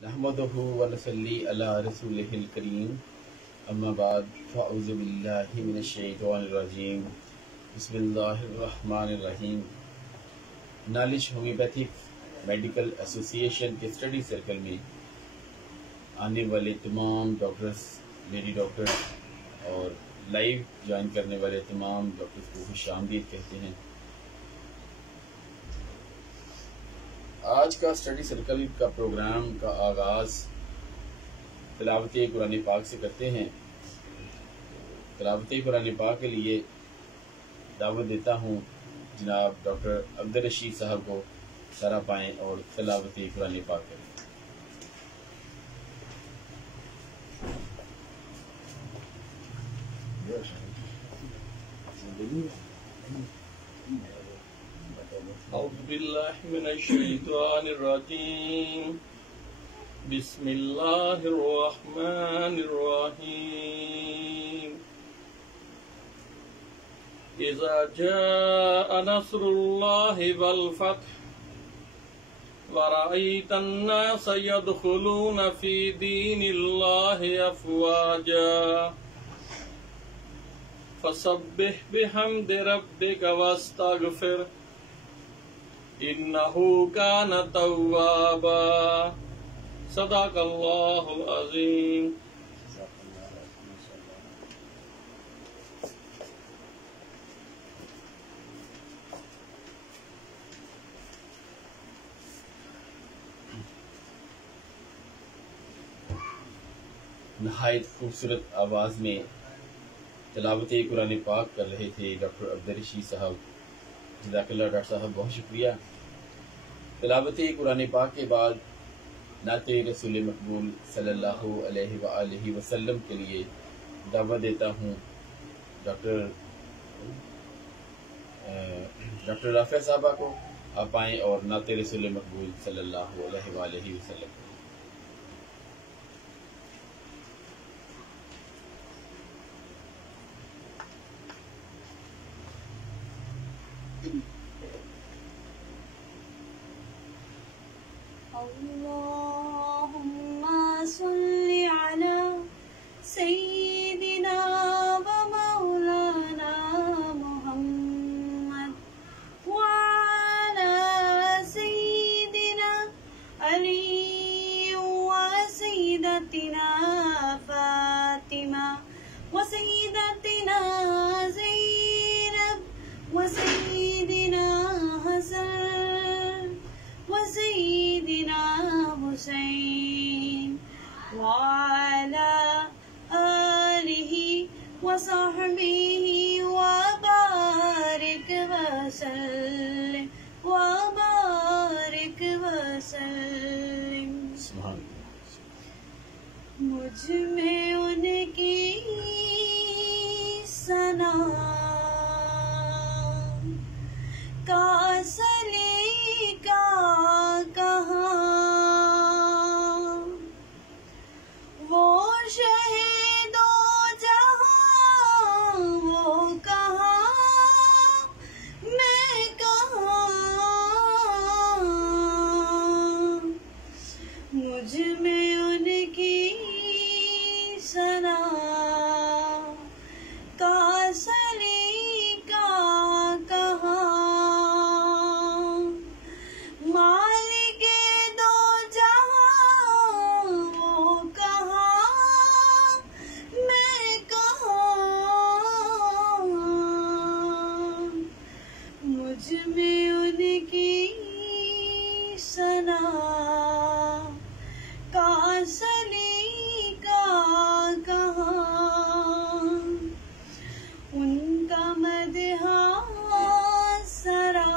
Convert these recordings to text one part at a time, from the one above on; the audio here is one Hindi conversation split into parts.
नहमदुहु व नसल्ली अला रसूलिहिल करीम अम्मा बाद फ़अऊज़ु बिल्लाहि मिनश शैतानिर रजीम बिस्मिल्लाहिर रहमानिर रहीम। नॉलेज होम्योपैथिक मेडिकल एसोसिएशन के स्टडी सर्कल में आने वाले तमाम डॉक्टर्स, लेडी डॉक्टर्स और लाइव ज्वाइन करने वाले तमाम डॉक्टर्स को खुशामदीद कहते हैं। आज का स्टडी सर्कल का प्रोग्राम का आगाज तिलावत कुरान पाक से करते हैं। तिलावत कुरान पाक के लिए दावत देता हूँ जनाब डॉक्टर अब्दुल रशीद साहब को सरा पाएँ और तिलावत कुरान पाक करें। औज़ु बिल्लाहि मिनश शैतानिर रजीम बिस्मिल्लाहिर रहमानिर रहीम। इज़ा जाअ नस्रुल्लाहि वल फत्ह व रअयतन नास यदखुलून फी दीनिल्लाहि अफ़वाजा फसब्बिह बिहम्दि रब्बिका वस्तगफिर इन्नहु कान तव्वाबा। सदाकल्लाहुल अज़ीम। नहायत खूबसूरत आवाज़ में तिलावत कुरान पाक कर रहे थे डॉक्टर अब्दुल रशीद साहब। जज़ाकल्लाह डॉक्टर साहब, बहुत शुक्रिया। तिलावत कुरान पाक के बाद नाते रसूल मकबूल सल्लल्लाहु अलैहि वसल्लम के लिए दावत देता हूँ डॉक्टर राफिया साहबा को। आप आएँ और नाते रसूल मकबूल सल्लल्लाहु अलैहि वसल्लम। अल्लाहुम्मा सल्लि अला सय्यिदिना व मौलाना मुहम्मद व अला सय्यिदिना अली व सय्यिदतिना फातिमा व सय्यिदतिना ज़ैनब व सय्यिदिना हसन व सय्यिदिना हुसैन व अला आलिहि व सहबिहि व बारिक वसल्लिम व बारिक वसल्लिम। मुझ में उनकी सना का सलीका कहाँ, वो शहीदो जहाँ वो कहाँ, मैं कहाँ। मुझ में उनकी सना का सलीका कहाँ, मालिके दो जहाँ वो कहाँ, मैं कहाँ। मुझ में उनकी सना का सलीका कहाँ, उनका मदहा सरा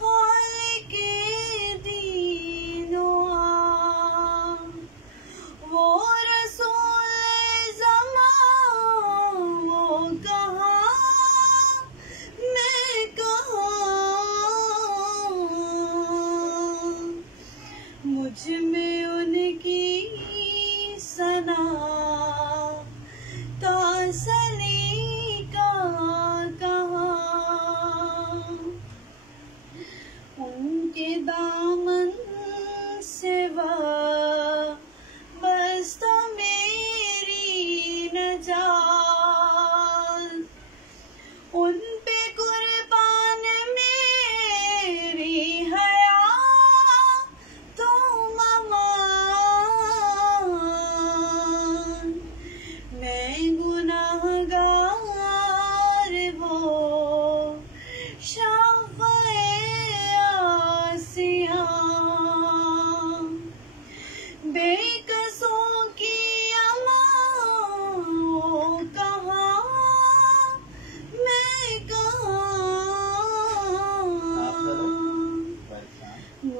खालिके दीनो वो रसूल ज़मां वो कहाँ, मैं कहाँ।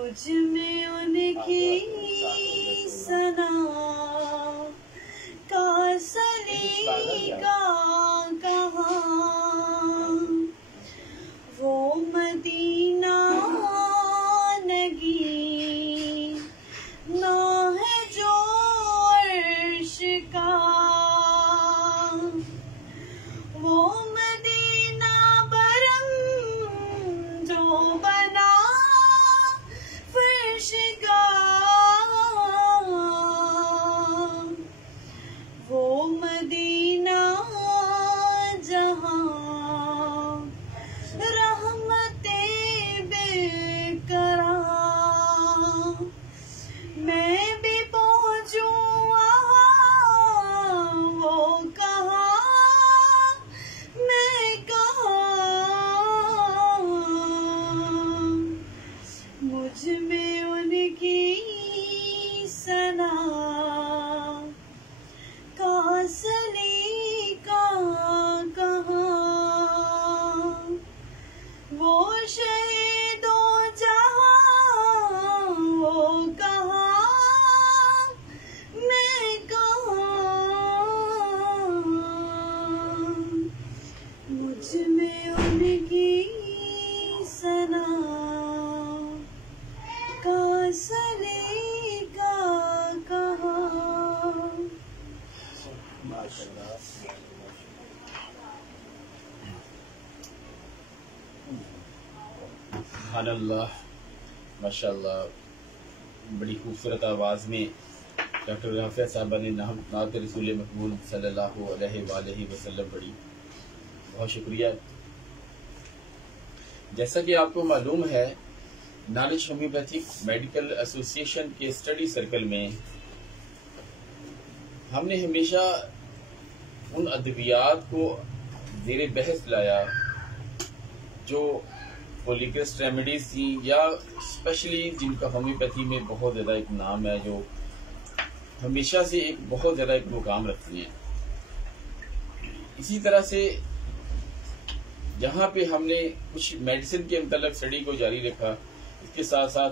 मुझ में उनकी सना का सलीका कहाँ, वो मदीना नगी ना है जो अर्श का, वो मदीना बरम जो बना फर्श का, वो मदीना जहाँ रहमते बेकरार, मैं भी पहुँचूं वहाँ, वो कहाँ मैं कहाँ, मुझ में उनकी सना का सलीका कहाँ, वो शहीदों जहाँ वो कहाँ मैं कहाँ, मुझ में उनकी सना का सलीका कहाँ। सुभानअल्लाह, माशाअल्लाह, बड़ी खूबसूरत आवाज़ में डॉक्टर राफिया साहबा ने नात रसूल मकबूल सल्लल्लाहु अलैहि वसल्लम पढ़ी। बहुत शुक्रिया। जैसा कि आपको मालूम है, नॉलेज होम्योपैथिक मेडिकल एसोसिएशन के स्टडी सर्कल में हमने हमेशा उन अद्वियात को ज़ेरे बहस लाया जो पॉलीग्रेस्ट रेमेडीज थी, या स्पेशली जिनका होम्योपैथी में बहुत ज़्यादा एक नाम है, जो हमेशा से एक बहुत ज़्यादा एक मुकाम रखती हैं। इसी तरह से जहाँ पे हमने कुछ मेडिसिन के मतलब स्टडी को जारी रखा, इसके साथ साथ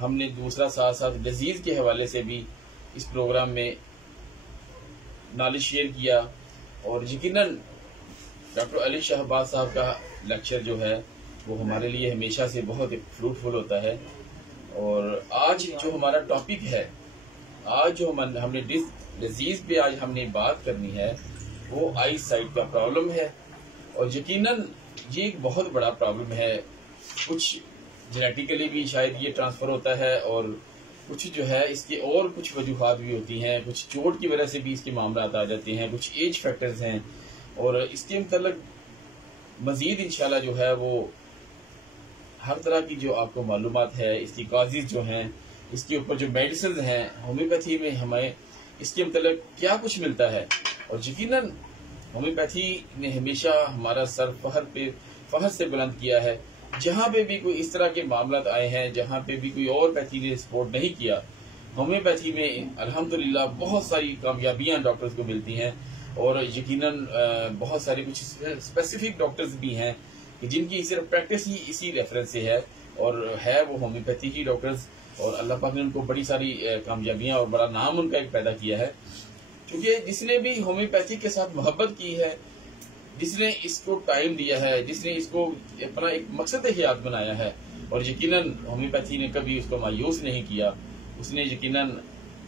हमने दूसरा साथ साथ डिजीज के हवाले से भी इस प्रोग्राम में नॉलेज शेयर किया। और यकीनन डॉक्टर अली शहबाज साहब का लेक्चर जो है वो हमारे लिए हमेशा से बहुत फ्रूटफुल होता है। और आज जो हमारा टॉपिक है, आज जो हमने डिजीज पे आज हमने बात करनी है, वो आई साइट का प्रॉब्लम है। और यकीनन ये एक बहुत बड़ा प्रॉब्लम है। कुछ जेनेटिकली भी शायद ये ट्रांसफर होता है, और कुछ जो है इसके और कुछ वजूहात भी होती हैं, कुछ चोट की वजह से भी इसके मामला आ जाते हैं, कुछ एज फैक्टर्स हैं। और इसके मतलब मजीद इंशाल्लाह जो है वो हर तरह की जो आपको मालूमात है, इसकी काजेज जो हैं, इसके ऊपर जो मेडिसिन हैं होम्योपैथी में, हमें इसके मतलब क्या कुछ मिलता है। और यकीनन होम्योपैथी ने हमेशा हमारा सर फहर से बुलंद किया है। जहाँ पे भी कोई इस तरह के मामला आए हैं, जहाँ पे भी कोई और पैथी ने सपोर्ट नहीं किया, होम्योपैथी में अल्हम्दुलिल्लाह बहुत सारी कामयाबियां डॉक्टर्स को मिलती हैं। और यकीनन बहुत सारे कुछ स्पेसिफिक डॉक्टर्स भी हैं कि जिनकी सिर्फ प्रैक्टिस ही इसी रेफरेंस से है, और है वो होम्योपैथी की डॉक्टर्स। और अल्लाह पाक ने उनको बड़ी सारी कामयाबियां और बड़ा नाम उनका एक पैदा किया है। क्योंकि जिसने भी होम्योपैथी के साथ मोहब्बत की है, जिसने इसको टाइम दिया है, जिसने इसको अपना एक मकसद हयात बनाया है, और यकीनन होम्योपैथी ने कभी उसको मायूस नहीं किया, उसने यकीनन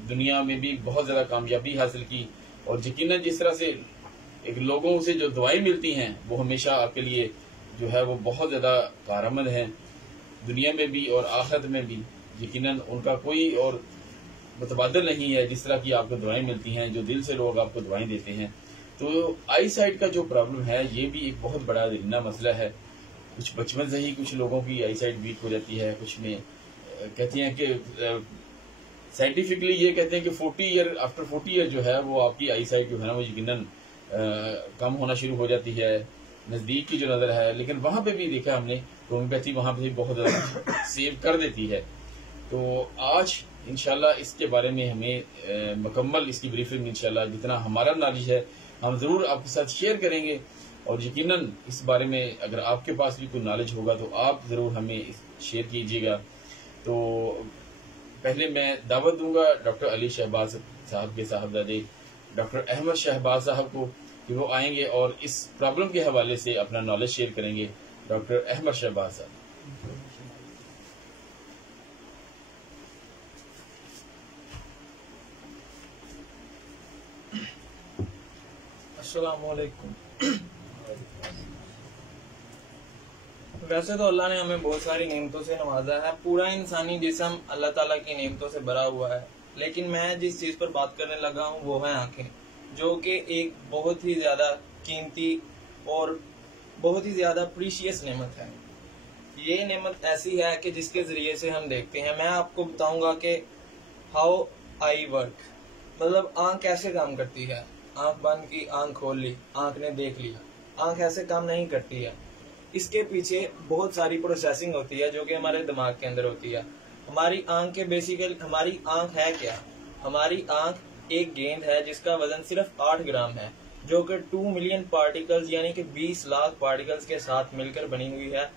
दुनिया में भी बहुत ज्यादा कामयाबी हासिल की। और यकीनन जिस तरह से एक लोगों से जो दवाएं मिलती हैं वो हमेशा आपके लिए जो है वो बहुत ज्यादा कारआमद है, दुनिया में भी और आखिरत में भी। यकीनन उनका कोई और मुतबादल नहीं है जिस तरह की आपको दवाएं मिलती हैं, जो दिल से लोग आपको दवाएं देते हैं। तो आई साइट का जो प्रॉब्लम है ये भी एक बहुत बड़ा दरीना मसला है। कुछ बचपन से ही कुछ लोगों की आई साइट वीक हो जाती है। कुछ में कहते हैं कि साइंटिफिकली ये कहते हैं कि 40 ईयर जो है वो आपकी आई साइट जो है ना वो यकीनन कम होना शुरू हो जाती है, नजदीक की जो नजर है। लेकिन वहां पे भी देखा हमने होम्योपैथी वहां पे भी बहुत ज्यादा सेव कर देती है। तो आज इंशाल्लाह इसके बारे में हमें मुकम्मल इसकी ब्रीफिंग इंशाल्लाह जितना हमारा नॉलेज है हम जरूर आपके साथ शेयर करेंगे। और यकीनन इस बारे में अगर आपके पास भी कोई नॉलेज होगा तो आप जरूर हमें शेयर कीजिएगा। तो पहले मैं दावत दूंगा डॉक्टर अली शहबाज साहब के साहबजादे डॉक्टर अहमद शहबाज साहब को कि वो आएंगे और इस प्रॉब्लम के हवाले से अपना नॉलेज शेयर करेंगे। डॉक्टर अहमद शहबाज साहब। अस्सलाम वालेकुम। वैसे तो अल्लाह ने हमें बहुत सारी नेमतों से नवाजा है, पूरा इंसानी जिस्म अल्लाह ताला की नेमतों से भरा हुआ है, लेकिन मैं जिस चीज पर बात करने लगा हूँ वो है आंखें, जो कि एक बहुत ही ज्यादा कीमती और बहुत ही ज्यादा प्रीशियस नेमत है। ये नेमत ऐसी है कि जिसके जरिए से हम देखते हैं। मैं आपको बताऊंगा कि हाउ आई वर्क, मतलब आंख कैसे काम करती है। आंख बंद की, आंख खोल ली, आंख ने देख लिया। आंख ऐसे काम नहीं करती है, इसके पीछे बहुत सारी प्रोसेसिंग होती है जो कि हमारे दिमाग के अंदर होती है। हमारी आंख के बेसिकली, हमारी आंख है क्या? हमारी आंख एक गेंद है जिसका वजन सिर्फ 8 ग्राम है, जो कि 2 मिलियन पार्टिकल्स यानी कि 20 लाख पार्टिकल्स के साथ मिलकर बनी हुई है।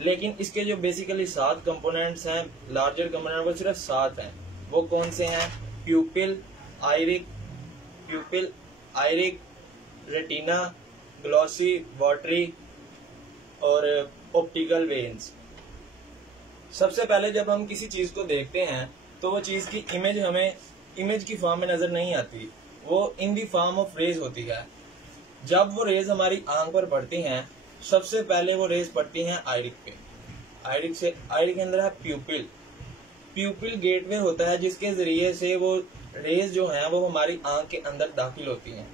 लेकिन इसके जो बेसिकली 7 कंपोनेंट्स हैं, लार्जर कंपोनेंट, वो सिर्फ 7 हैं। वो कौन से हैं? प्यूपिल, आयरिक, रेटिना, ग्लॉसी, वाटरी और ऑप्टिकल वेन्स। सबसे पहले जब हम किसी चीज को देखते हैं तो वो चीज की इमेज हमें इमेज की फॉर्म में नजर नहीं आती, वो इन दी फॉर्म ऑफ रेज होती है। जब वो रेज हमारी आंख पर पड़ती हैं, सबसे पहले वो रेज पड़ती हैं आयरिक पे। आयरिक के अंदर है प्यूपिल गेटवे होता है, जिसके जरिए से वो रेज जो हैं वो हमारी आंख के अंदर दाखिल होती हैं।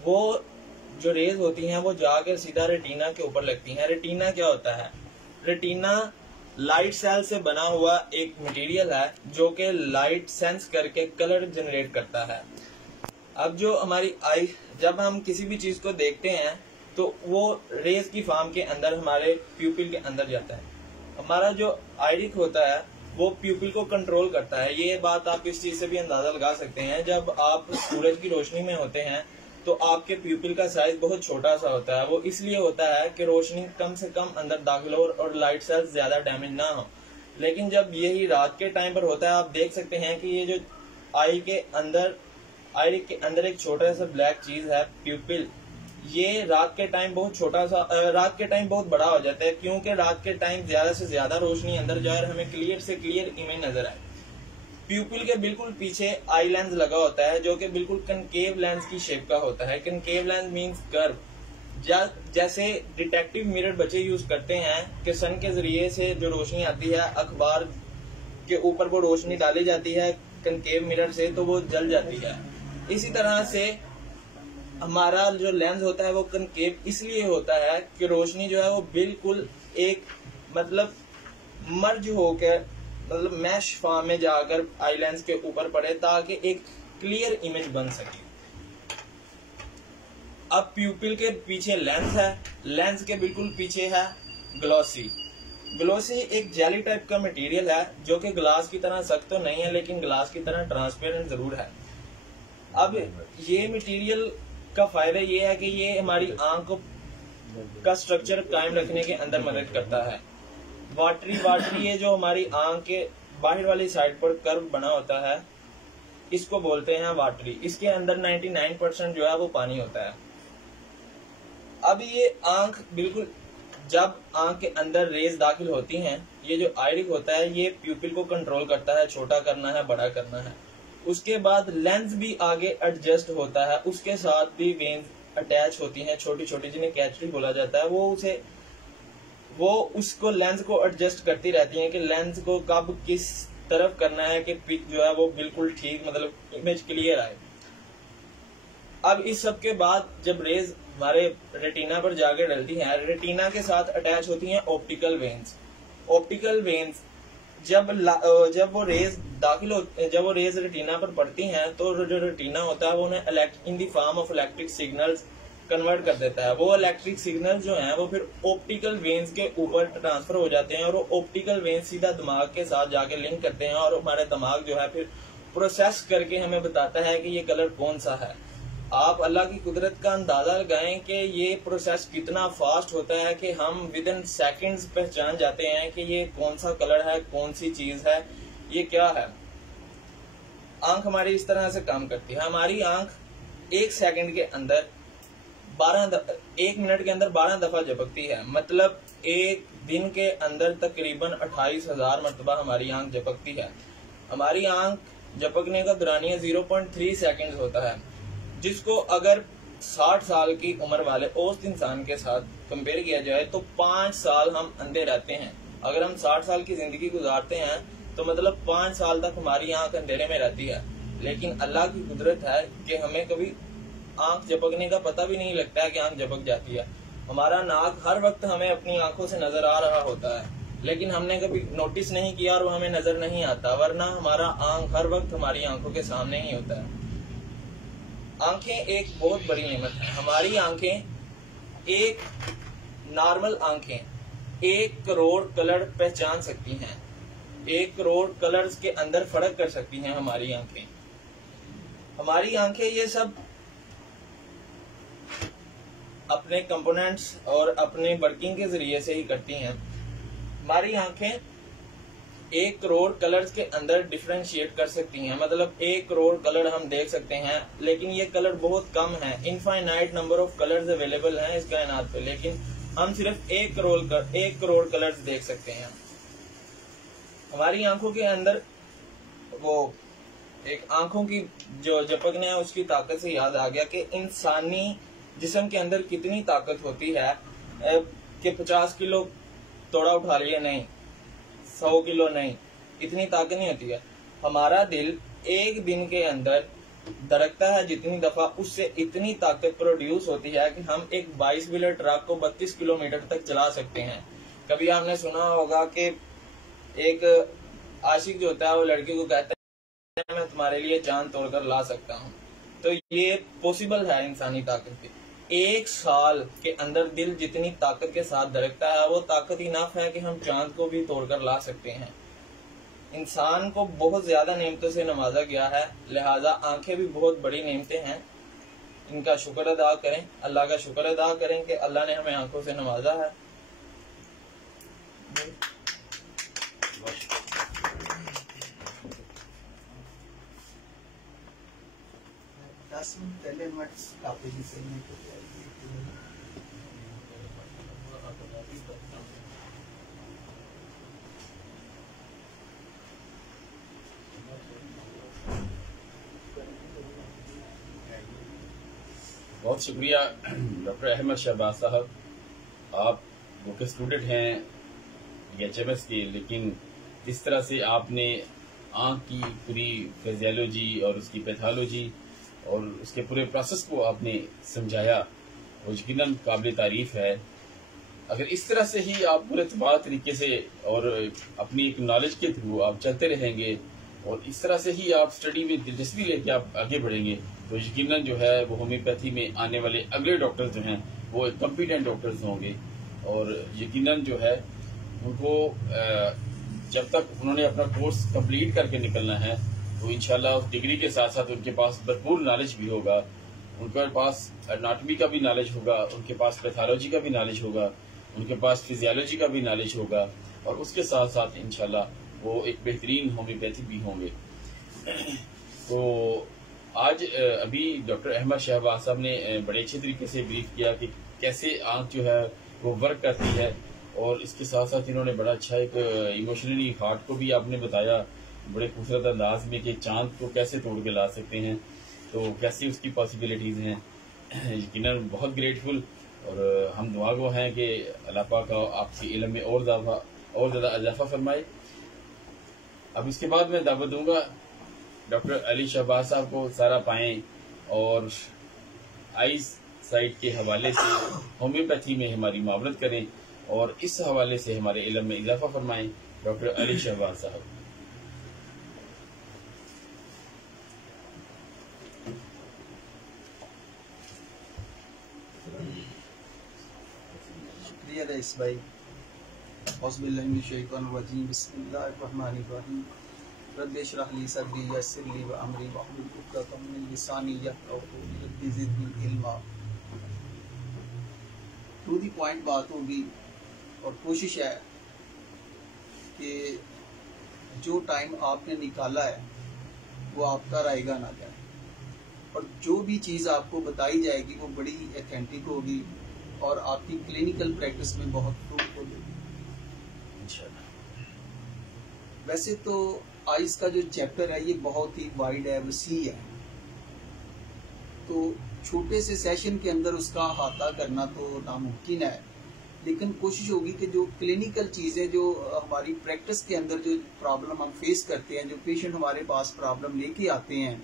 वो जो रेज होती हैं वो जाकर सीधा रेटिना के ऊपर लगती हैं। रेटिना क्या होता है? रेटिना लाइट सेल से बना हुआ एक मटेरियल है जो कि लाइट सेंस करके कलर जनरेट करता है। अब जो हमारी आई, जब हम किसी भी चीज को देखते हैं तो वो रेज की फॉर्म के अंदर हमारे प्यूपिल के अंदर जाता है। हमारा जो आयरिक होता है वो प्यूपिल को कंट्रोल करता है। ये बात आप इस चीज से भी अंदाजा लगा सकते हैं, जब आप सूरज की रोशनी में होते हैं तो आपके प्यूपिल का साइज बहुत छोटा सा होता है। वो इसलिए होता है कि रोशनी कम से कम अंदर दाखिल हो और लाइट सेल्स ज्यादा डैमेज ना हो। लेकिन जब यही रात के टाइम पर होता है, आप देख सकते हैं कि ये जो आयरिक के अंदर एक छोटा सा ब्लैक चीज है प्यूपिल, ये रात के टाइम बहुत बड़ा हो जाता है, क्योंकि रात के टाइम ज्यादा से ज्यादा रोशनी अंदर जाए और हमें क्लियर से क्लियर इमेज नजर आए। प्यूपिल के बिल्कुल पीछे आई लेंस लगा होता है जो कि बिल्कुल कनकेव लेंस की शेप का होता है। Concave lens means curve. जैसे डिटेक्टिव मिरर बच्चे यूज करते हैं कि सन के जरिए से जो रोशनी आती है, अखबार के ऊपर वो रोशनी डाली जाती है कनकेव मिरर से तो वो जल जाती है। इसी तरह से हमारा जो लेंस होता है वो कनकेव इसलिए होता है कि रोशनी जो है वो बिल्कुल एक मतलब मर्ज होकर, मतलब मैश फॉर्म में जाकर आई लेंस के ऊपर पड़े ताकि एक क्लियर इमेज बन सके। अब प्यूपिल के पीछे लेंस है, लेंस के बिल्कुल पीछे है ग्लॉसी एक जेली टाइप का मटेरियल है जो कि ग्लास की तरह सख्त तो नहीं है लेकिन ग्लास की तरह ट्रांसपेरेंट जरूर है। अब ये मटेरियल का फायदा ये है कि ये हमारी आंख का स्ट्रक्चर कायम रखने के अंदर मदद करता है। वाटरी ये जो हमारी आंख के बाहर वाली साइड पर कर्व बना होता है, इसको बोलते हैं वाटरी। इसके अंदर 99% जो है वो पानी होता है। अब ये आंख बिल्कुल, जब आंख के अंदर रेज दाखिल होती हैं, ये जो आयरिक होता है ये प्यूपिल को कंट्रोल करता है, छोटा करना है, बड़ा करना है। उसके बाद लेंस भी आगे एडजस्ट होता है, उसके साथ भी वेन्स अटैच होती हैं छोटी छोटी, जिन्हें कैचरी बोला जाता है। वो उसको लेंस को एडजस्ट करती रहती हैं कि लेंस को कब किस तरफ करना है कि पिक जो है वो बिल्कुल ठीक, मतलब इमेज क्लियर आए। अब इस सब के बाद जब रेज हमारे रेटिना पर जाकर डलती हैं, रेटिना के साथ अटैच होती हैं ऑप्टिकल वेन्स। जब वो रेज रेटिना पर पड़ती हैं तो जो रेटिना होता है वो उन्हें in the form of electric signals convert कर देता है। वो इलेक्ट्रिक सिग्नल जो हैं वो फिर ऑप्टिकल वेन्स के ऊपर ट्रांसफर हो जाते हैं और वो ऑप्टिकल वेन्स सीधा दिमाग के साथ जाके लिंक करते हैं और हमारे दिमाग जो है फिर प्रोसेस करके हमें बताता है कि ये कलर कौन सा है। आप अल्लाह की कुदरत का अंदाजा लगाएं कि ये प्रोसेस कितना फास्ट होता है कि हम विद इन सेकेंड्स पहचान जाते हैं कि ये कौन सा कलर है, कौन सी चीज है, ये क्या है। आंख हमारी इस तरह से काम करती है। हमारी आंख 1 सेकंड के अंदर 1 मिनट के अंदर 12 दफा झपकती है। मतलब एक दिन के अंदर तकरीबन 28,000 मरतबा हमारी आंख झपकती है। हमारी आंख झपकने का दौरानिया 0.3 सेकंड होता है, जिसको अगर 60 साल की उम्र वाले औसत इंसान के साथ कंपेयर किया जाए तो 5 साल हम अंधे रहते हैं। अगर हम 60 साल की जिंदगी गुजारते हैं तो मतलब 5 साल तक हमारी आंख अंधेरे में रहती है। लेकिन अल्लाह की कुदरत है कि हमें कभी आंख झपकने का पता भी नहीं लगता है कि आंख झपक जाती है। हमारा नाक हर वक्त हमें अपनी आंखों से नजर आ रहा होता है, लेकिन हमने कभी नोटिस नहीं किया और वो हमें नजर नहीं आता, वरना हमारा आंख हर वक्त हमारी आंखों के सामने ही होता है। आंखें एक बहुत बड़ी नेमत है। हमारी आंखें, एक नॉर्मल आंखें 1 करोड़ कलर पहचान सकती हैं। 1 करोड़ कलर्स के अंदर फर्क कर सकती हैं हमारी आंखें। हमारी आंखें ये सब अपने कंपोनेंट्स और अपने वर्किंग के जरिए से ही करती हैं। हमारी आंखें 1 करोड़ कलर्स के अंदर डिफरेंशिएट कर सकती हैं। मतलब 1 करोड़ कलर हम देख सकते हैं, लेकिन ये कलर बहुत कम है। Infinite number of colours available हैं इस कायनात पे, लेकिन हम सिर्फ 1 करोड़ कलर्स देख सकते हैं। हमारी आंखों के अंदर वो एक आंखों की जो झपकने है उसकी ताकत से याद आ गया कि इंसानी जिस्म के अंदर कितनी ताकत होती है कि 50 किलो तोड़ा उठा लिए नहीं, 100 किलो नहीं, इतनी ताकत नहीं होती है। हमारा दिल एक दिन के अंदर धड़कता है जितनी दफा, उससे इतनी ताकत प्रोड्यूस होती है कि हम एक 22 व्हीलर ट्रक को 32 किलोमीटर तक चला सकते हैं। कभी आपने सुना होगा कि एक आशिक जो होता है वो लड़की को कहता है मैं तुम्हारे लिए चांद तोड़कर ला सकता हूँ। तो ये पॉसिबल है इंसानी ताकत की। 1 साल के अंदर दिल जितनी ताकत के साथ धड़कता है वो ताकत इनफ है कि हम चांद को भी तोड़कर ला सकते हैं। इंसान को बहुत ज्यादा नेमतों से नवाजा गया है, लिहाजा आंखें भी बहुत बड़ी नेमतें हैं। इनका शुक्र अदा करें, अल्लाह का शुक्र अदा करें कि अल्लाह ने हमें आंखों से नवाजा है। बहुत शुक्रिया डॉक्टर अहमद शहबाज साहब। आप वो के स्टूडेंट हैं HMS के, लेकिन इस तरह से आपने आँख की पूरी फिजियोलॉजी और उसकी पैथोलॉजी और उसके पूरे प्रोसेस को आपने समझाया, वो यकीनन काबिल तारीफ है। अगर इस तरह से ही आप पूरे तबाह तरीके से और अपनी एक नॉलेज के थ्रू आप चलते रहेंगे और इस तरह से ही आप स्टडी में दिलचस्पी लेके आप आगे बढ़ेंगे, तो यकीनन जो है वो होम्योपैथी में आने वाले अगले डॉक्टर्स जो हैं वो एक कॉम्पिटेंट डॉक्टर्स होंगे। और यकीनन जो है उनको जब तक उन्होंने अपना कोर्स कंप्लीट करके निकलना है तो इंशाल्लाह उस डिग्री के साथ साथ उनके पास भरपूर नॉलेज भी होगा। उनके पास एनाटॉमी का भी नॉलेज होगा, उनके पास पैथोलॉजी का भी नॉलेज होगा, उनके पास फिजियोलॉजी का भी नॉलेज होगा, और उसके साथ साथ इंशाल्लाह वो एक बेहतरीन होम्योपैथी भी होंगे। तो आज अभी डॉक्टर अहमद शहबाज साहब ने बड़े अच्छे तरीके से ब्रीफ किया कि कैसे आंख जो है वो वर्क करती है, और इसके साथ साथ इन्होंने बड़ा अच्छा एक इमोशनली हार्ट को भी आपने बताया बड़े खूबसूरत अंदाज में कि चांद को कैसे तोड़ के ला सकते हैं, तो कैसी उसकी पॉसिबिलिटीज हैं। यकीनन बहुत ग्रेटफुल, और हम दुआ गो हैं कि अल्लाह पाक आपके इल्म में और ज़्यादा इजाफा फरमाए। अब इसके बाद मैं दावत दूंगा डॉक्टर अली शहबाज साहब को सारा पाएं और आइज साइट के हवाले से होम्योपैथी में हमारी मावरत करें और इस हवाले से हमारे इल्म में इजाफा फरमाएं। डॉक्टर अली शहबाज साहब। शुक्रिया रईस भाई। बिस्मिल्लाहिर्रहमानिर्रहीम। रब्बि इश्रह ली सदरी यस्सिर ली व अमरी वहलुल उक़दतम मिन लिसानी यफ़क़हू क़ौली रब्बि ज़िदनी इल्मा। टू दी पॉइंट बात होगी और कोशिश है कि जो टाइम आपने निकाला है वो आपका रहेगा ना जाए, और जो भी चीज़ आपको बताई जाएगी वो बड़ी ऑथेंटिक होगी और आपकी क्लिनिकल प्रैक्टिस में बहुत फ्रूटफुल होगी इंशाल्लाह। वैसे तो आइस का जो चैप्टर है ये बहुत ही वाइड है, वसी है, तो छोटे से सेशन के अंदर उसका अहाता करना तो नामुमकिन है, लेकिन कोशिश होगी कि जो क्लिनिकल चीज़ें जो हमारी प्रैक्टिस के अंदर जो प्रॉब्लम हम फेस करते हैं, जो पेशेंट हमारे पास प्रॉब्लम लेके आते हैं,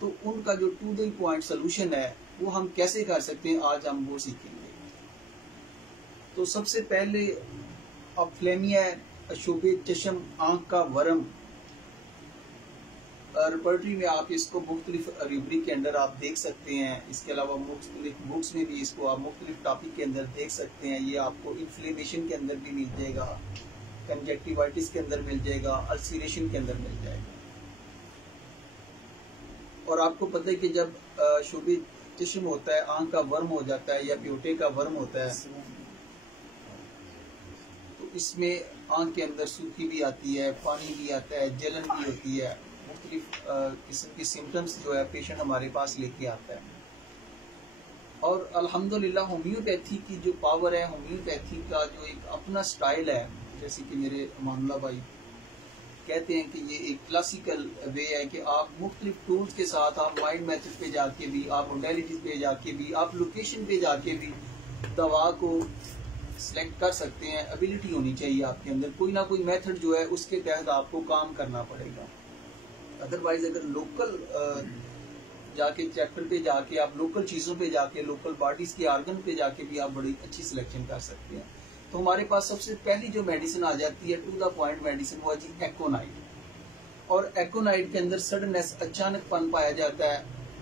तो उनका जो टू द पॉइंट सोल्यूशन है वो हम कैसे कर सकते हैं, आज हम वो सीखेंगे। तो सबसे पहले ऑप्थेल्मिया, अशोबे चश्म, आंख का वर्म, रिपर्टरी में आप इसको मुख्तलिफ रूब्रिक के अंदर आप देख सकते हैं। इसके अलावा मुख्तलिफ बुक्स में भी इसको आप मुख्तलिफ टॉपिक के अंदर देख सकते हैं। ये आपको इन्फ्लेमेशन के अंदर भी मिल जाएगा, कंजक्टिवाइटिस के अंदर मिल जाएगा, अल्सरेशन के अंदर मिल जाएगा। और आपको पता है कि जब शोबे चश्म होता है, आंख का वर्म हो जाता है या प्योटे का वर्म होता है, तो इसमें आंख के अंदर सूखी भी आती है, पानी भी आता है, जलन भी होती है, मुख्तलिफ किस्म की सिम्टम्स जो है पेशेंट हमारे पास लेके आता है। और अल्हम्दुलिल्लाह होम्योपैथी की जो पावर है, होम्योपैथी का जो एक अपना स्टाइल है, जैसे कि मेरे मामला भाई कहते हैं कि ये एक क्लासिकल वे है कि आप मुख्तलिफ टूल्स के साथ आप माइंड मेथड पे जाके भी, आप मोडेलिटीज पे जाके भी, आप लोकेशन पे जाके भी दवा को सिलेक्ट कर सकते हैं। एबिलिटी होनी चाहिए आपके अंदर, कोई ना कोई मेथड जो है उसके तहत आपको काम करना पड़ेगा। अदरवाइज अगर लोकल जाके चैप्टर पे जाके आप लोकल चीज़ों पे जाके, लोकल बॉडीज के ऑर्गन पे जाके भी आप बड़ी अच्छी सिलेक्शन कर सकते हैं। तो हमारे पास सबसे पहली जो मेडिसिन आ जाती है टू द पॉइंट मेडिसिन, वो है जी एकोनाइट। और एकोनाइट के अंदर सडननेस, अचानकपन पाया जाता है।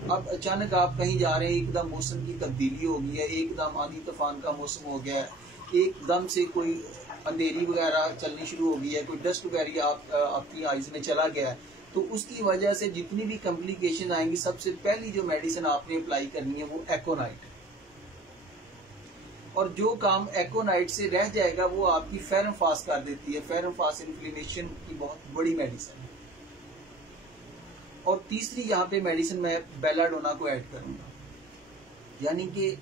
अब अचानक आप कहीं जा रहे हैं, एकदम मौसम की तब्दीली हो गई है, एकदम आंधी तूफान का मौसम हो गया है, एकदम से कोई अंधेरी वगैरह चलनी शुरू हो गई है, कोई डस्ट वगैरह आपकी आइज में चला गया है, तो उसकी वजह से जितनी भी कॉम्प्लिकेशन आएंगी, सबसे पहली जो मेडिसिन आपने अप्लाई करनी है वो एकोनाइट। और जो काम एकोनाइट से रह जाएगा वो आपकी फेरमफास कर देती है। फेरमफास इन्फ्लेमेशन की बहुत बड़ी मेडिसिन है। और तीसरी यहाँ पे मेडिसिन मैं बेलाडोना को ऐड करूंगा, यानी कि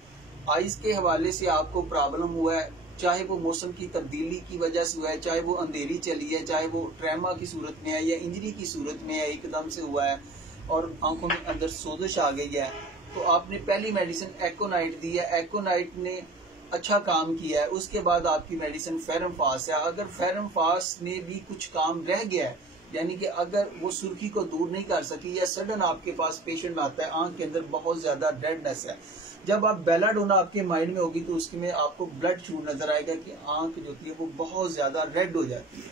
आइज के हवाले से आपको प्रॉब्लम हुआ है, चाहे वो मौसम की तब्दीली की वजह से हुआ है, चाहे वो अंधेरी चली है, चाहे वो ट्रेमा की सूरत में है या इंजरी की सूरत में है, एकदम से हुआ है और आंखों में अंदर सोजिश आ गई है, तो आपने पहली मेडिसिन एकोनाइट दी है, एकोनाइट ने अच्छा काम किया है। उसके बाद आपकी मेडिसिन फेरमफास है। अगर फेरमफास ने भी कुछ काम रह गया है, यानी कि अगर वो सुर्खी को दूर नहीं कर सकी या सडन आपके पास पेशेंट आता है, आंख के अंदर बहुत ज्यादा रेडनेस है, जब आप बेलाडोना आपके माइंड में होगी तो उसमें आपको ब्लड शू नजर आएगा कि आंख जो होती है वो बहुत ज्यादा रेड हो जाती है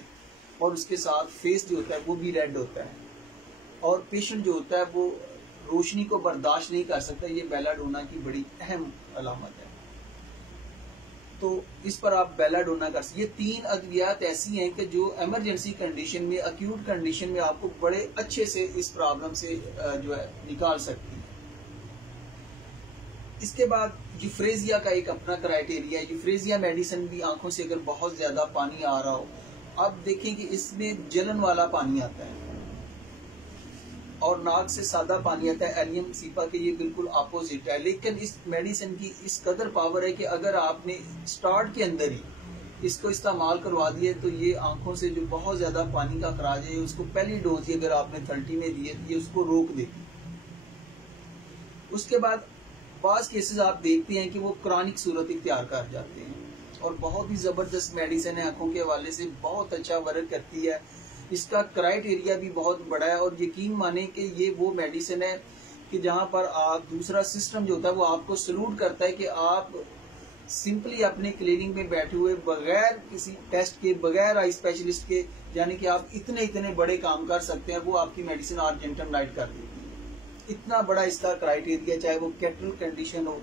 और उसके साथ फेस जो होता है वो भी रेड होता है और पेशेंट जो होता है वो रोशनी को बर्दाश्त नहीं कर सकता। ये बेलाडोना की बड़ी अहम अलामत है। तो इस पर आप बेलाडोना कर सकते। ये 3 अद्वियात ऐसी हैं कि जो इमरजेंसी कंडीशन में, अक्यूट कंडीशन में आपको बड़े अच्छे से इस प्रॉब्लम से जो है निकाल सकती है। इसके बाद यूफ्रेजिया का एक अपना क्राइटेरिया है। यूफ्रेजिया मेडिसिन भी आंखों से अगर बहुत ज्यादा पानी आ रहा हो, आप देखें कि इसमें जलन वाला पानी आता है और नाक से सादा पानी आता है। एलियम सीपा के ये बिल्कुल अपोजिट है, लेकिन इस मेडिसिन की इस कदर पावर है कि अगर आपने स्टार्ट के अंदर ही इसको इस्तेमाल करवा दिए तो ये आंखों से जो बहुत ज्यादा पानी का खराज है, उसको पहली डोज ही अगर आपने 30 में दी है तो ये उसको रोक देगी। उसके बाद बास केसेस आप देखते हैं कि वो क्रॉनिक सूरत इख्तियार कर जाते हैं और बहुत ही जबरदस्त मेडिसिन है, आंखों के हवाले से बहुत अच्छा वर्क करती है। इसका क्राइटेरिया भी बहुत बड़ा है और यकीन माने कि ये वो मेडिसिन है कि जहां पर आप दूसरा सिस्टम जो होता है वो आपको सल्यूट करता है कि आप सिंपली अपने क्लिनिक में बैठे हुए बगैर किसी टेस्ट के, बगैर आई स्पेशलिस्ट के, यानी कि आप इतने बड़े काम कर सकते हैं, वो आपकी मेडिसिन आर्जेंटम नाइट कर देती है। इतना बड़ा इसका क्राइटेरिया, चाहे वो कैटरल कंडीशन हो,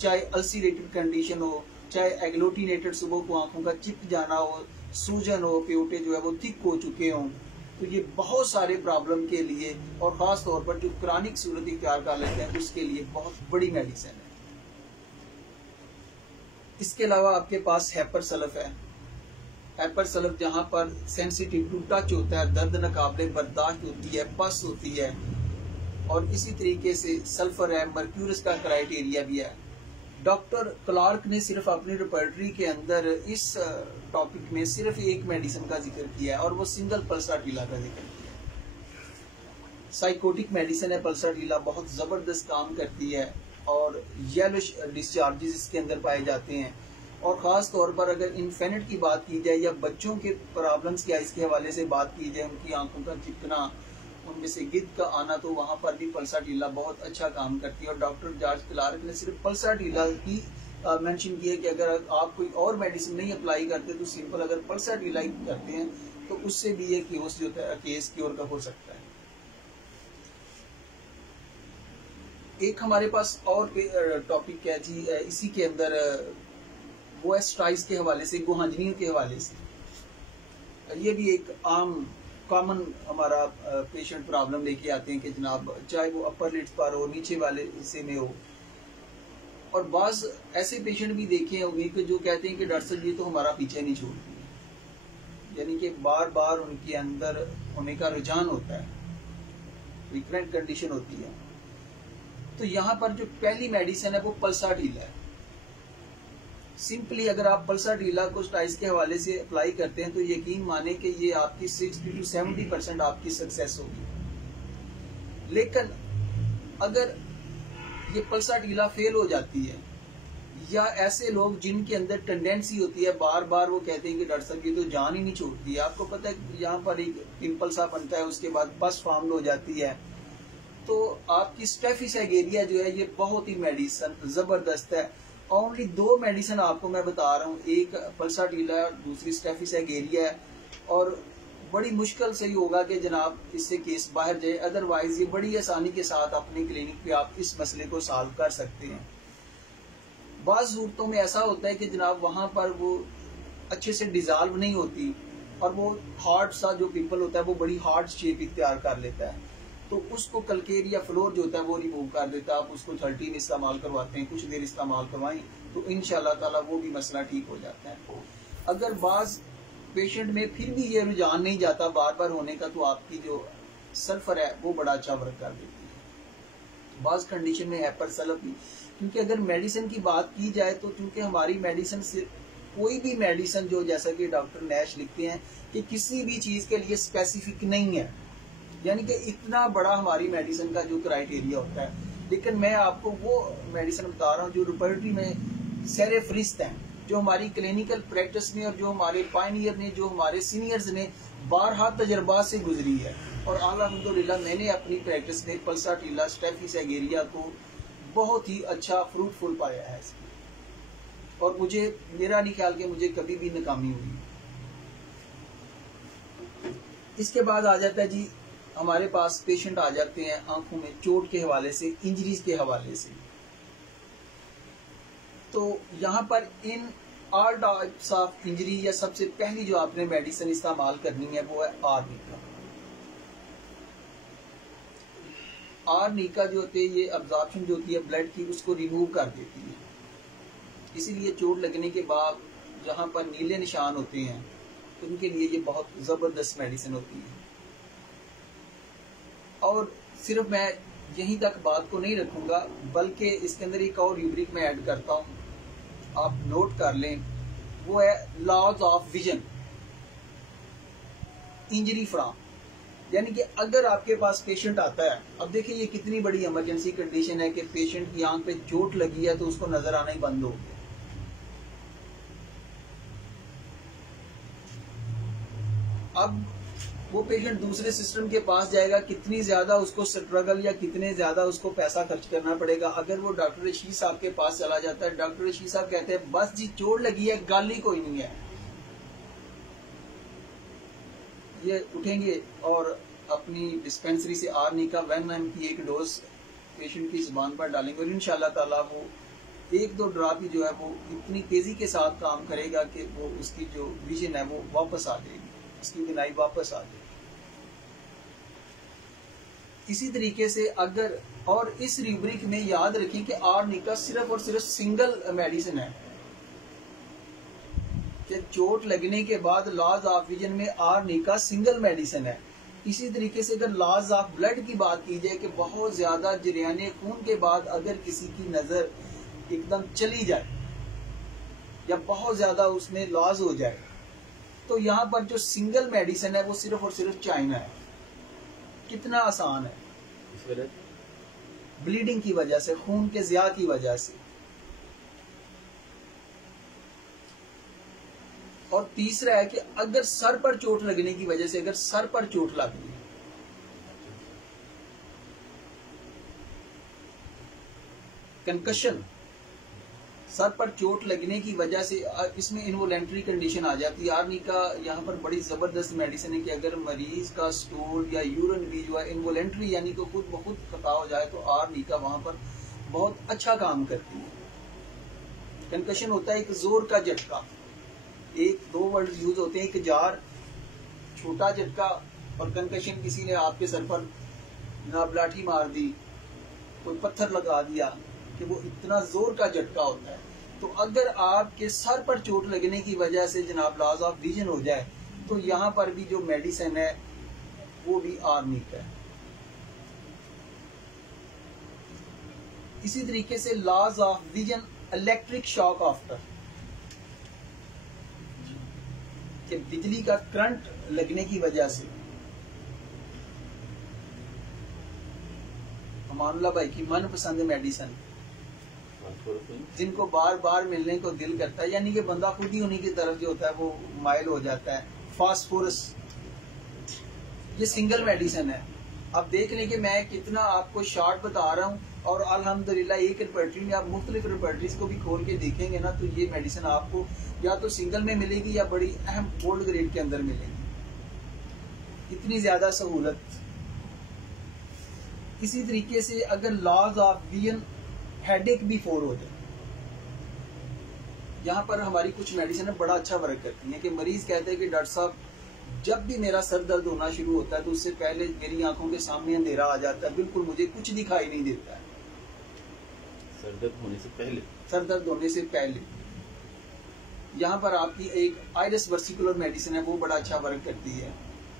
चाहे अल्सरेटेड कंडीशन हो, चाहे एग्लूटिनेटेड सुबह को आंखों का चिप जाना हो, सूजन हो, प्योटे जो है वो थिक हो चुके हों, तो ये बहुत सारे प्रॉब्लम के लिए और ख़ास तौर पर जो क्रॉनिक सूरत इख्तियार कर लेते हैं उसके लिए बहुत बड़ी मेडिसिन है। इसके अलावा आपके पास हैपर सल्फ है। हैपर सल्फ जहाँ पर सेंसिटिव टू टच होता है, दर्द नाकाबिले बर्दाश्त होती है, पस होती है, और इसी तरीके से सल्फर है, मर्क्यूरस का क्राइटेरिया भी है। डॉक्टर क्लार्क ने सिर्फ अपनी रिपर्टरी के अंदर इस टॉपिक में सिर्फ एक मेडिसिन का जिक्र किया है और वो सिंगल पल्साटीला का जिक्र किया है। साइकोटिक मेडिसिन है पल्साटीला, बहुत जबरदस्त काम करती है और येलोश डिस्चार्जेस इसके अंदर पाए जाते हैं। और ख़ास तौर पर अगर इन्फेनेट की बात की जाए या बच्चों के प्रॉब्लम्स की इसके हवाले से बात की जाए, उनकी आंखों का चिपकना, उनमें से गिद्द का आना, तो वहाँ पर भी पल्साटीला बहुत अच्छा काम करती है। और डॉक्टर जॉर्ज क्लार्क ने सिर्फ पल्साटीला की मेंशन किया कि अगर आप कोई और मेडिसिन नहीं अप्लाई करते तो सिंपल अगर पल्साटीला करते हैं तो उससे भी ये केस क्योर का हो सकता है। एक हमारे पास और टॉपिक है जी इसी के अंदर, वो है स्ट्राइस के हवाले से, गुहांजनियों के हवाले से। ये भी एक आम कॉमन हमारा पेशेंट प्रॉब्लम लेके आते हैं कि जनाब चाहे वो अपर लिड्स पर हो, नीचे वाले हिस्से में हो। और बाज ऐसे पेशेंट भी देखे होंगे कि जो कहते हैं कि डॉक्टर साहब ये तो हमारा पीछे नहीं छोड़ती, यानी कि बार बार उनके अंदर होने का रुझान होता है, रिकरेंट कंडीशन होती है। तो यहाँ पर जो पहली मेडिसिन है वो पल्साटीला है। सिंपली अगर आप पल्साटीला को स्ट्राइस के हवाले से अप्लाई करते हैं तो यकीन माने कि ये आपकी 60 to 70% आपकी सक्सेस होगी। लेकिन अगर ये पल्साटीला फेल हो जाती है, या ऐसे लोग जिनके अंदर टेंडेंसी होती है बार बार वो कहते हैं कि डॉक्टर साहब ये तो जान ही नहीं छोड़ती है, आपको पता है यहाँ पर एक पिंपल सा बनता है, उसके बाद पस फॉर्म हो जाती है, तो आपकी स्टेफिस एगेरिया जो है ये बहुत ही मेडिसिन जबरदस्त है। ओनली 2 मेडिसिन आपको मैं बता रहा हूँ, एक पल्साटीला है और दूसरी स्टेफिस एगेरिया है। और बड़ी मुश्किल से ही होगा कि जनाब इससे केस बाहर जाए, अदरवाइज ये बड़ी आसानी के साथ अपने क्लिनिक पे आप इस मसले को सॉल्व कर सकते हैं। बाज़ सूरतों में ऐसा होता है कि जनाब वहाँ पर वो अच्छे से डिजॉल्व नहीं होती और वो हार्ड सा जो पिंपल होता है वो बड़ी हार्ड शेप इख्तियार कर लेता है, तो उसको कलकेरिया फ्लोर जो होता है वो रिमूव कर देता है। आप उसको 13 इस्तेमाल करवाते हैं, कुछ देर इस्तेमाल करवाएं तो इंशाल्लाह ताला वो भी मसला ठीक हो जाता है। अगर बाज पेशेंट में फिर भी ये रुझान नहीं जाता बार बार होने का, तो आपकी जो सल्फर है वो बड़ा अच्छा वर्क कर देती है। बाज कंडीशन में हैपर सल्फ भी, क्योंकि अगर मेडिसिन की बात की जाए तो चूंकि हमारी मेडिसिन सिर्फ कोई भी मेडिसिन जो जैसा कि डॉक्टर नैश लिखते हैं कि किसी भी चीज के लिए स्पेसिफिक नहीं है, यानी कि इतना बड़ा हमारी मेडिसिन का जो क्राइटेरिया होता है। लेकिन मैं आपको वो मेडिसिन बता रहा हूँ जो रिपर्टरी में सरे फरिस्त हैं, जो हमारी क्लिनिकल प्रैक्टिस में और जो हमारे पायनियर ने, जो हमारे सीनियर्स ने बारहा तजर्बा से गुजरी है। और अल्हम्दुलिल्लाह मैंने अपनी प्रैक्टिस में पल्साटीला, स्टेफिस एगेरिया को बहुत ही अच्छा फ्रूटफुल पाया है और मुझे मेरा नहीं ख्याल कि मुझे कभी भी नाकामी हुई। इसके बाद आ जाता है जी हमारे पास पेशेंट आ जाते हैं आंखों में चोट के हवाले से, इंजरीज के हवाले से। तो यहाँ पर in all types of injury या सबसे पहली जो आपने मेडिसिन इस्तेमाल करनी है वो है आर्निका। आर्निका जो होती है ये अब्जॉर्प्शन जो होती है ब्लड की उसको रिमूव कर देती है, इसीलिए चोट लगने के बाद जहाँ पर नीले निशान होते हैं तो उनके लिए ये बहुत जबरदस्त मेडिसिन होती है। और सिर्फ मैं यहीं तक बात को नहीं रखूंगा, बल्कि इसके अंदर एक और रूब्रिक में ऐड करता हूं, आप नोट कर लें, वो है laws of vision injury from. यानी कि अगर आपके पास पेशेंट आता है, अब देखिए ये कितनी बड़ी इमरजेंसी कंडीशन है कि पेशेंट की आंख पे चोट लगी है तो उसको नजर आना ही बंद हो गया। अब वो पेशेंट दूसरे सिस्टम के पास जाएगा, कितनी ज्यादा उसको स्ट्रगल या कितने ज्यादा उसको पैसा खर्च करना पड़ेगा। अगर वो डॉक्टर रशीद साहब के पास चला जाता है, डॉक्टर रशीद साहब कहते हैं बस जी चोट लगी है, गाल ही कोई नहीं है, ये उठेंगे और अपनी डिस्पेंसरी से आर्निका 1 mg की एक डोज पेशेंट की जुबान पर डालेंगे और इंशाल्लाह ताला वो 1-2 ड्रॉप ही जो है वो इतनी तेजी के साथ काम करेगा कि वो उसकी जो विजन है वो वापस आ जाएगी, उसकी बिनाई वापस आ जाएगी। इसी तरीके से अगर, और इस रूब्रिक में याद रखें कि आर्निका सिर्फ और सिर्फ सिंगल मेडिसिन है, कि चोट लगने के बाद लॉज ऑफ विजन में आर्निका सिंगल मेडिसिन है। इसी तरीके से अगर लॉज ऑफ ब्लड की बात की जाए कि बहुत ज्यादा जरियाने खून के बाद अगर किसी की नजर एकदम चली जाए या बहुत ज्यादा उसमें लॉस हो जाए, तो यहाँ पर जो सिंगल मेडिसिन है वो सिर्फ और सिर्फ चाइना है। कितना आसान है, ब्लीडिंग की वजह से, खून के ज़िया की वजह से। और तीसरा है कि अगर सर पर चोट लगने की वजह से, अगर सर पर चोट लग गई, कंकशन, सर पर चोट लगने की वजह से इसमें इनवोलेंट्री कंडीशन आ जाती है। आर्निका यहाँ पर बड़ी जबरदस्त मेडिसिन है कि अगर मरीज का स्टूल या यूरिन भी जो है इनवोलेंट्री यानी कि खुद ब खुद खता हो जाए, तो आर्निका वहां पर बहुत अच्छा काम करती है। कंकशन होता है एक जोर का झटका, एक दो वर्ड यूज होते हैं, एक जार, छोटा झटका, और कंकशन किसी ने आपके सर पर जनाब लाठी मार दी, कोई पत्थर लगा दिया, कि वो इतना जोर का झटका होता है। तो अगर आपके सर पर चोट लगने की वजह से जनाब लॉस ऑफ विजन हो जाए, तो यहाँ पर भी जो मेडिसिन है वो भी आर्निका है। इसी तरीके से loss of vision electric shock after, कि बिजली का करंट लगने की वजह से, अमानुल्लाह भाई की मनपसंद मेडिसिन, जिनको बार बार मिलने को दिल करता है, यानी कि बंदा खुद ही उन्हीं की तरफ जो होता है वो माइल हो जाता है। फास्फोरस, ये सिंगल मेडिसिन है। अब देख लें कि मैं कितना आपको शॉर्ट बता रहा हूँ, और अल्हम्दुलिल्लाह एक रिपर्टरी में आप मुख्तलिफ रिपर्टरीज को भी खोल के देखेंगे ना, तो ये मेडिसिन आपको या तो सिंगल में मिलेगी या बड़ी अहम गोल्ड ग्रेड के अंदर मिलेगी। इतनी ज्यादा सहूलत। इसी तरीके से अगर लॉस ऑफ विजन हेडेक भी 4 हो जाए, यहाँ पर हमारी कुछ मेडिसिन बड़ा अच्छा वर्क करती है कि मरीज कहते हैं कि डॉक्टर साहब जब भी मेरा सर दर्द होना शुरू होता है तो उससे पहले मेरी आंखों के सामने अंधेरा आ जाता है, बिल्कुल मुझे कुछ दिखाई नहीं देता है। सर दर्द होने से पहले, सर दर्द होने से पहले यहाँ पर आपकी एक आइरिस वर्सिकुलर मेडिसिन है, वो बड़ा अच्छा वर्क करती है।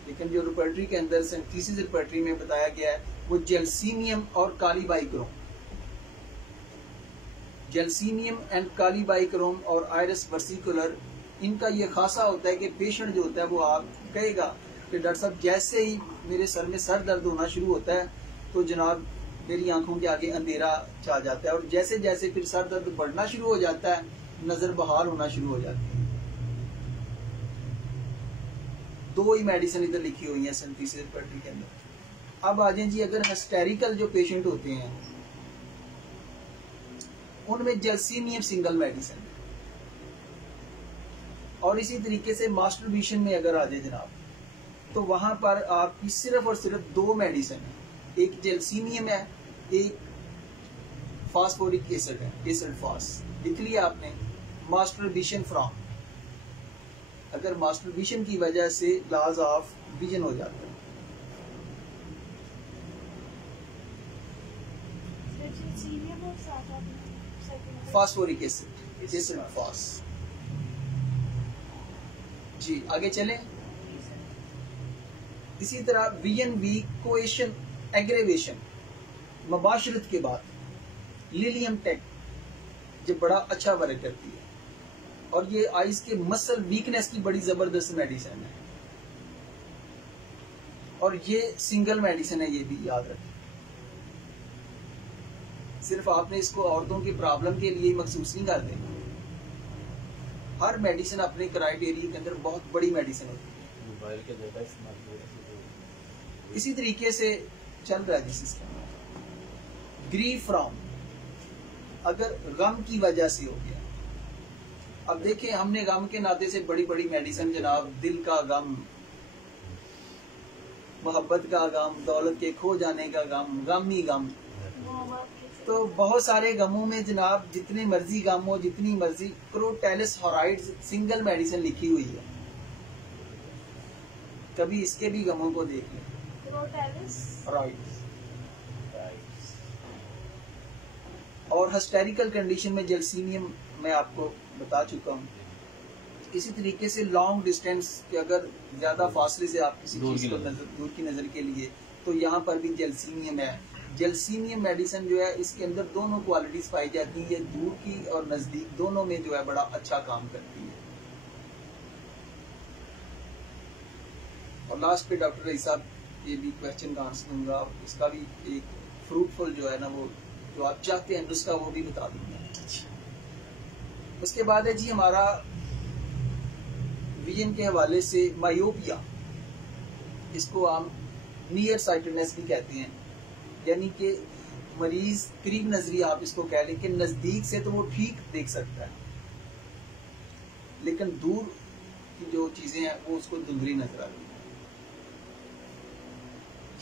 लेकिन जो रिपर्टरी के अंदर सिंथेसिस रिपर्टरी में बताया गया है वो जेल्सीनियम और कालीबाइक्रोम, जेल्सीनियम एंड कालीबाइक्रोम और आइरिस वर्सिकुलर, इनका ये खासा होता है कि पेशेंट जो होता है वो आप कहेगा कि डॉक्टर साहब जैसे ही मेरे सर में सर दर्द होना शुरू होता है तो जनाब मेरी आंखों के आगे अंधेरा छा जाता है, और जैसे जैसे फिर सर दर्द बढ़ना शुरू हो जाता है नजर बहार होना शुरू हो जाती है। 2 ही मेडिसिन इधर लिखी हुई है सिंथेसिस रिपर्टरी के अंदर। अब आ जाए जी, अगर हिस्टेरिकल जो पेशेंट होते हैं उनमें जेल्सीनियम सिंगल मेडिसिन, और इसी तरीके से मास्टरबेशन में अगर आ जाए जनाब, तो वहां पर आपकी सिर्फ और सिर्फ 2 मेडिसिन है, एक जेल्सीनियम है, एक फास्फोरिक एसिड है, एसिड फास लिख लिया आपने। मास्टरबेशन फ्रॉम, अगर मास्टरबेशन की वजह से लॉस ऑफ विजन हो जाता है, फास्फोरिक एसिड, एसिड फास। जी आगे चलें। इसी तरह विजन वीक कोएशन एग्रेवेशन, मुबाशरत के बाद लिलियम टेक जो बड़ा अच्छा वर्क करती है, और ये आइज के मसल वीकनेस की बड़ी जबरदस्त मेडिसिन है, और ये सिंगल मेडिसिन है, ये भी याद रखें। सिर्फ आपने इसको औरतों की प्रॉब्लम के लिए मखसूस नहीं कर देना, हर मेडिसिन अपने क्राइटेरिया के अंदर बहुत बड़ी मेडिसिन होती है। मोबाइल के ज्यादा इस्तेमाल हो रहा है। इसी तरीके से चल रहा है सिस्टम। ग्रीफ फ्रॉम, अगर गम की वजह से हो गया, अब देखें हमने गम के नाते से बड़ी बड़ी मेडिसिन जनाब, दिल का गम, मोहब्बत का गम, दौलत के खो जाने का गम, गम ही गम, तो बहुत सारे गमों में जनाब जितने मर्जी गम हो, जितनी मर्जी, क्रोटेलिस हॉराइड्स सिंगल मेडिसिन लिखी हुई है, कभी इसके भी गमों को देख लें। हॉराइड्स और हिस्टेरिकल कंडीशन में जलसीनियम मैं आपको बता चुका हूँ। इसी तरीके से लॉन्ग डिस्टेंस के अगर ज्यादा फासले से आप किसी चीज को दूर की नजर के लिए, तो यहाँ पर भी जलसीनियम है। जलसीनियम मेडिसिन जो है इसके अंदर दोनों क्वालिटीज पाई जाती है, दूर की और नजदीक दोनों में जो है बड़ा अच्छा काम करती है। और लास्ट पे डॉक्टर रईस साहब ये भी क्वेश्चन का आंसर दूंगा, इसका भी एक फ्रूटफुल जो है ना वो जो आप चाहते हैं उसका वो भी बता दूंगा। उसके बाद है जी हमारा विजन के हवाले से मायोपिया, इसको हम नियर साइटेडनेस भी कहते हैं, यानी कि मरीज करीब नजरी आप इसको कह लें कि नजदीक से तो वो ठीक देख सकता है, लेकिन दूर की जो चीजें हैं वो उसको धुंधली नजर आती है।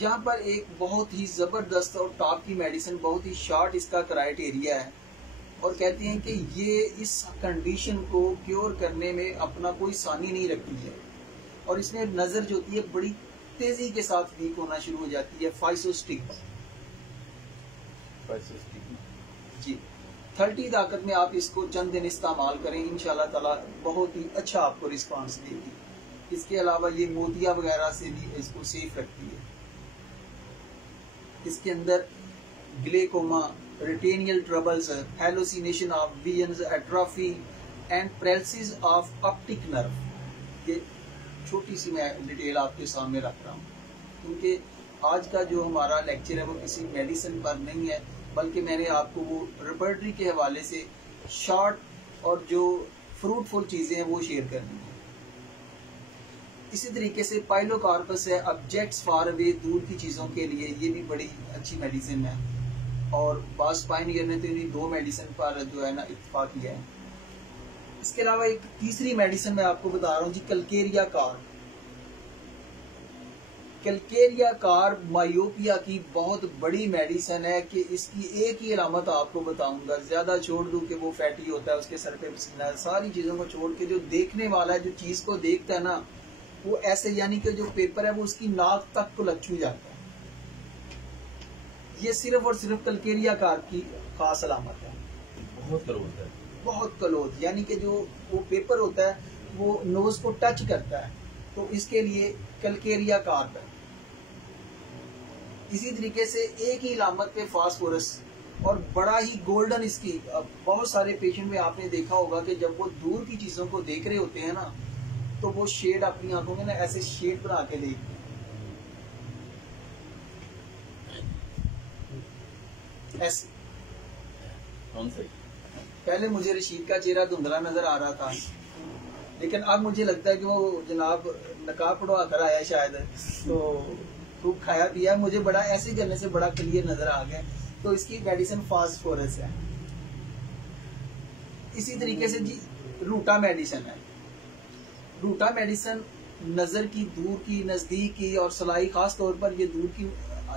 यहाँ पर एक बहुत ही जबरदस्त और टॉप की मेडिसिन, बहुत ही शॉर्ट इसका क्राइटेरिया है, और कहते हैं कि ये इस कंडीशन को क्योर करने में अपना कोई सानी नहीं रखती है, और इसमें नजर जो होती है बड़ी तेजी के साथ वीक होना शुरू हो जाती है। फाइसोस्टिक जी 30 ताकत में आप इसको चंद दिन इस्तेमाल करें, इंशाल्लाह ताला बहुत ही अच्छा आपको रिस्पांस देगी। इसके अलावा ये मोतिया वगैरह से भी इसको सेफ रखती है। इसके अंदर glaucoma, retinal troubles, hallucination of visions, atrophy and paralysis of optic nerve, ये छोटी सी मैं डिटेल आपके सामने रख रहा हूँ, क्योंकि आज का जो हमारा लेक्चर है वो किसी मेडिसिन पर नहीं है, बल्कि मैंने आपको वो रिपर्टरी के हवाले से शॉर्ट और जो फ्रूटफुल चीजें हैं वो शेयर करनी है। इसी तरीके से पाइलोकार्पस है, ऑब्जेक्ट्स फार अवे, दूर की चीजों के लिए, ये भी बड़ी अच्छी मेडिसिन है, और बास पायनियर ने तो इन्हीं 2 मेडिसिन पर जो है ना इत्तेफाक किया है। इसके अलावा एक तीसरी मेडिसिन मैं आपको बता रहा हूँ जी, calcarea carb. Calcarea carb myopia की बहुत बड़ी मेडिसिन है कि इसकी एक ही अलामत आपको बताऊंगा, ज्यादा छोड़ दूं कि वो फैटी होता है, उसके सर पे पसीना, सारी चीजों को छोड़ के जो देखने वाला है, जो चीज को देखता है ना, वो ऐसे यानी कि जो पेपर है वो उसकी नाक तक को लच्छू जाता है। ये सिर्फ और सिर्फ कलकेरिया कार की खास अलामत है। बहुत क्लोज है, बहुत क्लोज, यानी कि जो वो पेपर होता है वो नोज को टच करता है, तो इसके लिए कलकेरिया कार है। इसी तरीके से एक ही अलामत पे फास्फोरस, और बड़ा ही गोल्डन इसकी, बहुत सारे पेशेंट में आपने देखा होगा कि जब वो दूर की चीजों को देख रहे होते हैं ना, तो वो शेड अपनी आंखों में ना ऐसे शेड बना के देखते हैं, ऐसे। पहले मुझे रशीद का चेहरा धुंधला नजर आ रहा था, लेकिन अब मुझे लगता है कि वो जनाब नकाब पढ़वा कर आया शायद, तो खूब खाया पिया, मुझे बड़ा ऐसे करने से बड़ा क्लियर नजर आ गया। तो इसकी मेडिसिन फास्फोरस है। इसी तरीके से जी रूटा मेडिसिन है। रूटा मेडिसिन नजर की, दूर की, नजदीक की और सलाई, खास तौर पर ये दूर की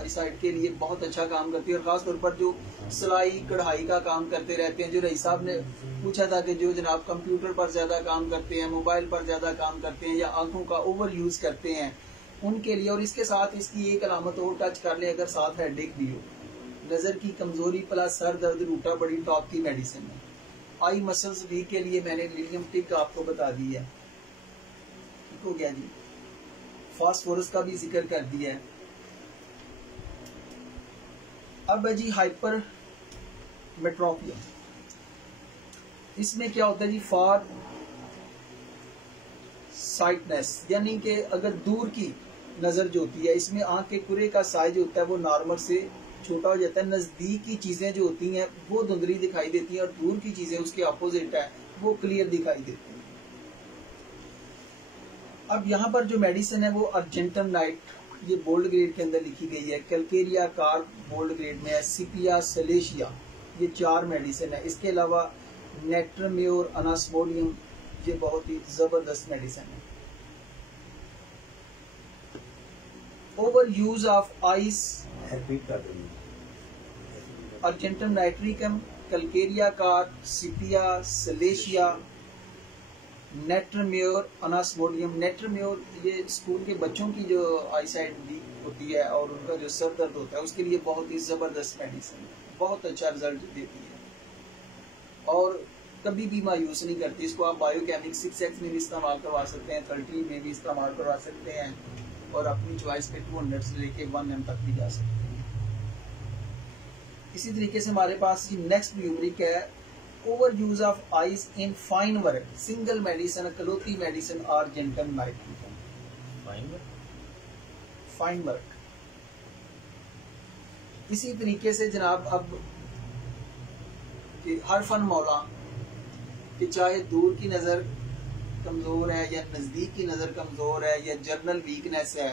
साइड के लिए बहुत अच्छा काम करती है, और खास तौर पर जो सिलाई कढ़ाई का काम करते रहते हैं, जो रईस साहब ने पूछा था कि जो जनाब कंप्यूटर पर ज्यादा काम करते हैं, मोबाइल पर ज्यादा काम करते हैं, या आंखों का ओवर यूज करते हैं, उनके लिए। और इसके साथ इसकी एक अलामत और टच कर ले, अगर साथ हेडेक भी हो, नजर की कमजोरी प्लस सर दर्द, रूटा बड़ी टॉप की मेडिसिन है। आई मसल्स वीक के लिए मैंने लिलियम टिक आपको बता दी है, ठीक हो गया जी। फास्फोरस का भी जिक्र कर दिया है। अब है जी हाइपर मेट्रोपिया। इसमें क्या होता है जी, फॉर साइटनेस, यानी कि अगर दूर की नजर जो होती है, इसमें आंख के कुरे का साइज होता है वो नॉर्मल से छोटा हो जाता है, नजदीक की चीजें जो होती हैं वो धुंधली दिखाई देती हैं, और दूर की चीजें उसके अपोजिट है वो क्लियर दिखाई देती हैं। अब यहाँ पर जो मेडिसिन है वो अर्जेंटम नाइट, ये बोल्ड ग्रेड के अंदर लिखी गई है, कैलकेरिया कार बोल्ड ग्रेड में है, सिपिया सलेशिया, ये 4 मेडिसिन है। इसके अलावा नेट्रम्योर, अनास्मोडियम, ये बहुत ही जबरदस्त मेडिसिन है। Over use of ice, argentum nitricum, calcarea carb, sepia silicea, natrum mur, अनास्मोडियम। नेट्रम्योर ये स्कूल के बच्चों की जो आईसाइट वीक होती है और उनका जो सर दर्द होता है उसके लिए बहुत ही जबरदस्त मेडिसिन है, बहुत अच्छा रिजल्ट देती है। और कभी भी मायूस नहीं करती। इसको आप बायोकेमिक 6x में भी इस्तेमाल करवा सकते हैं, 30 में भी इस्तेमाल करवा सकते हैं, और अपनी चॉइस पे 200 से लेके 1 m तक भी जा सकते हैं। इसी तरीके से हमारे पास नेक्स्ट न्यूमरिक है over use of ice in fine work, single medicine, कलोथी मेडिसिन और जेंटल नाइट, फाइन वर्क। इसी तरीके से जनाब अब कि हर फन मौला कि चाहे दूर की नज़र कमज़ोर है या नज़दीक की नज़र कमज़ोर है या जर्नल वीकनेस है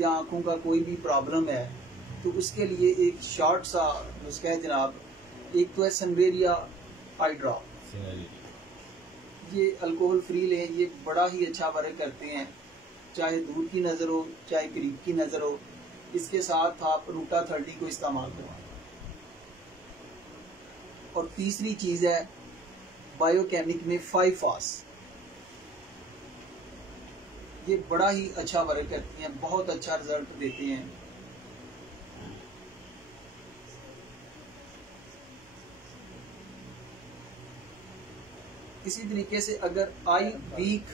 या आंखों का कोई भी प्रॉब्लम है, तो उसके लिए एक शॉर्ट सा नुस्खा है जनाब। एक तो है सनवेरिया आई ड्रॉप, ये अल्कोहल फ्री लें, ये बड़ा ही अच्छा वर्क करते हैं, चाहे दूर की नज़र हो चाहे करीब की नज़र हो। इसके साथ आप रूटा 30 को इस्तेमाल करवाएं। और तीसरी चीज़ है बायोकेमिक में 5-FAS, ये बड़ा ही अच्छा वर्क करती हैं, बहुत अच्छा रिजल्ट देते हैं। इसी तरीके से अगर आई वीक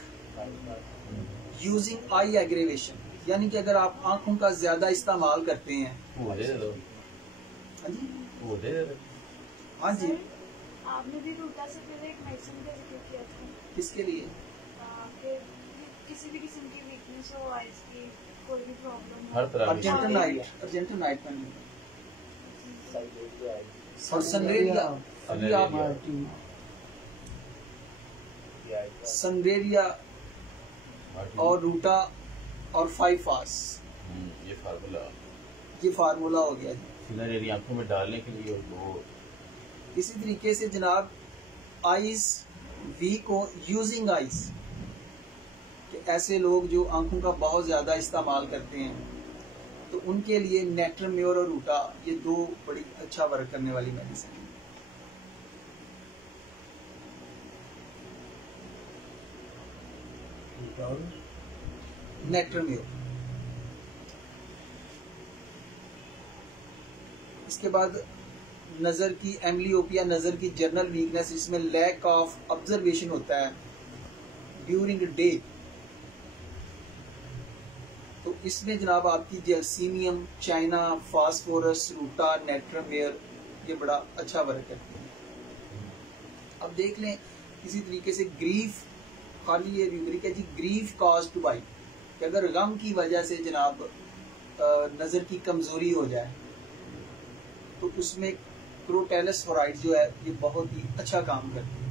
यूजिंग आई एग्रेवेशन, यानी कि अगर आप आंखों का ज्यादा इस्तेमाल करते हैं। हाँ जी, हाँ जी। आपने भी रूटा से पहले एक मेडिसिन का जिक्र किया था। किसके लिए? कि किसी भी किस्म की वीकनेस हो, आइज की कोई भी प्रॉब्लम हर तरह की। अर्जेंटाइनाइट और सनवेरिया। अभी आप सनवेरिया और रूटा और 5-FAS, ये फार्मूला हो गया जी आंखों में डालने के लिए। वो इसी तरीके से जनाब आइज वीक हो यूजिंग आइज, कि ऐसे लोग जो आंखों का बहुत ज्यादा इस्तेमाल करते हैं, तो उनके लिए नेट्रम्योर और रूटा ये दो बड़ी अच्छा वर्क करने वाली मेडिसिन है। नेट्रम्योर। इसके बाद नजर की एम्बलियोपिया, नजर की जर्नल वीकनेस, इसमें लैक ऑफ ऑब्जर्वेशन होता है ड्यूरिंग डे, तो इसमें जनाब आपकी जर्सीनियम, चाइना, फास्फोरस, रूटा, नेट्रम्योर ये बड़ा अच्छा वर्क करते हैं। अब देख लें इसी तरीके से ग्रीफ, खाली ये न्यूमरिक है जी, ग्रीफ कॉज्ड बाय, कि अगर गम की वजह से जनाब नजर की कमजोरी हो जाए, तो उसमें क्रोटेलस फ्लोराइड जो है ये बहुत ही अच्छा काम करती है।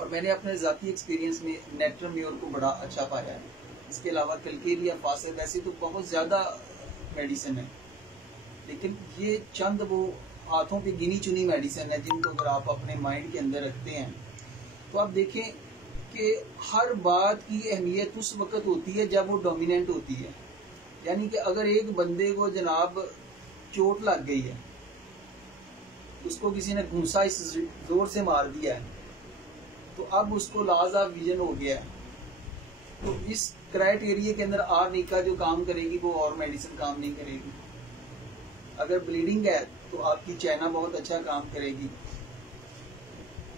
और मैंने अपने जाती एक्सपीरियंस में नेट्रम्योर को बड़ा अच्छा पाया है। इसके अलावा कलकेरिया, फासे, वैसे तो बहुत ज्यादा मेडिसिन है, लेकिन ये चंद वो हाथों पे गिनी चुनी मेडिसिन है जिनको अगर आप अपने माइंड के अंदर रखते हैं, तो आप देखें कि हर बात की अहमियत उस वक्त होती है जब वो डोमिनेंट होती है। यानी कि अगर एक बंदे को जनाब चोट लग गई है, उसको किसी ने घूंसा इस जोर से मार दिया है, तो अब उसको लॉस ऑफ विजन हो गया है, तो इस क्राइटेरिया के अंदर आर्निका जो काम करेगी वो और मेडिसिन काम नहीं करेगी। अगर ब्लीडिंग है तो आपकी चाइना बहुत अच्छा काम करेगी।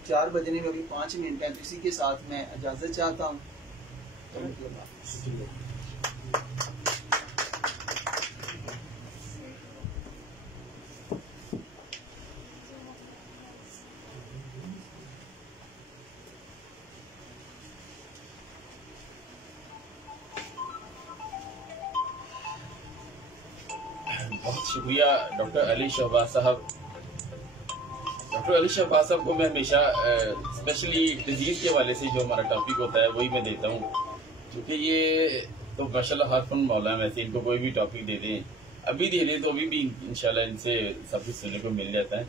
4 बजने में अभी 5 मिनट है, तो इसी के साथ मैं इजाजत चाहता हूँ। बहुत शुक्रिया डॉक्टर अली शहबाज साहब। डॉक्टर अली शहबाज साहब को मैं हमेशा स्पेशली डिजीज के हवाले से जो हमारा टॉपिक होता है वही मैं देता हूँ, क्योंकि ये तो माशाल्लाह हर फन मौला है, वैसे इनको कोई भी टॉपिक दे दें, अभी दे लें तो अभी भी इंशाल्लाह इनसे सब कुछ सुनने को मिल जाता है।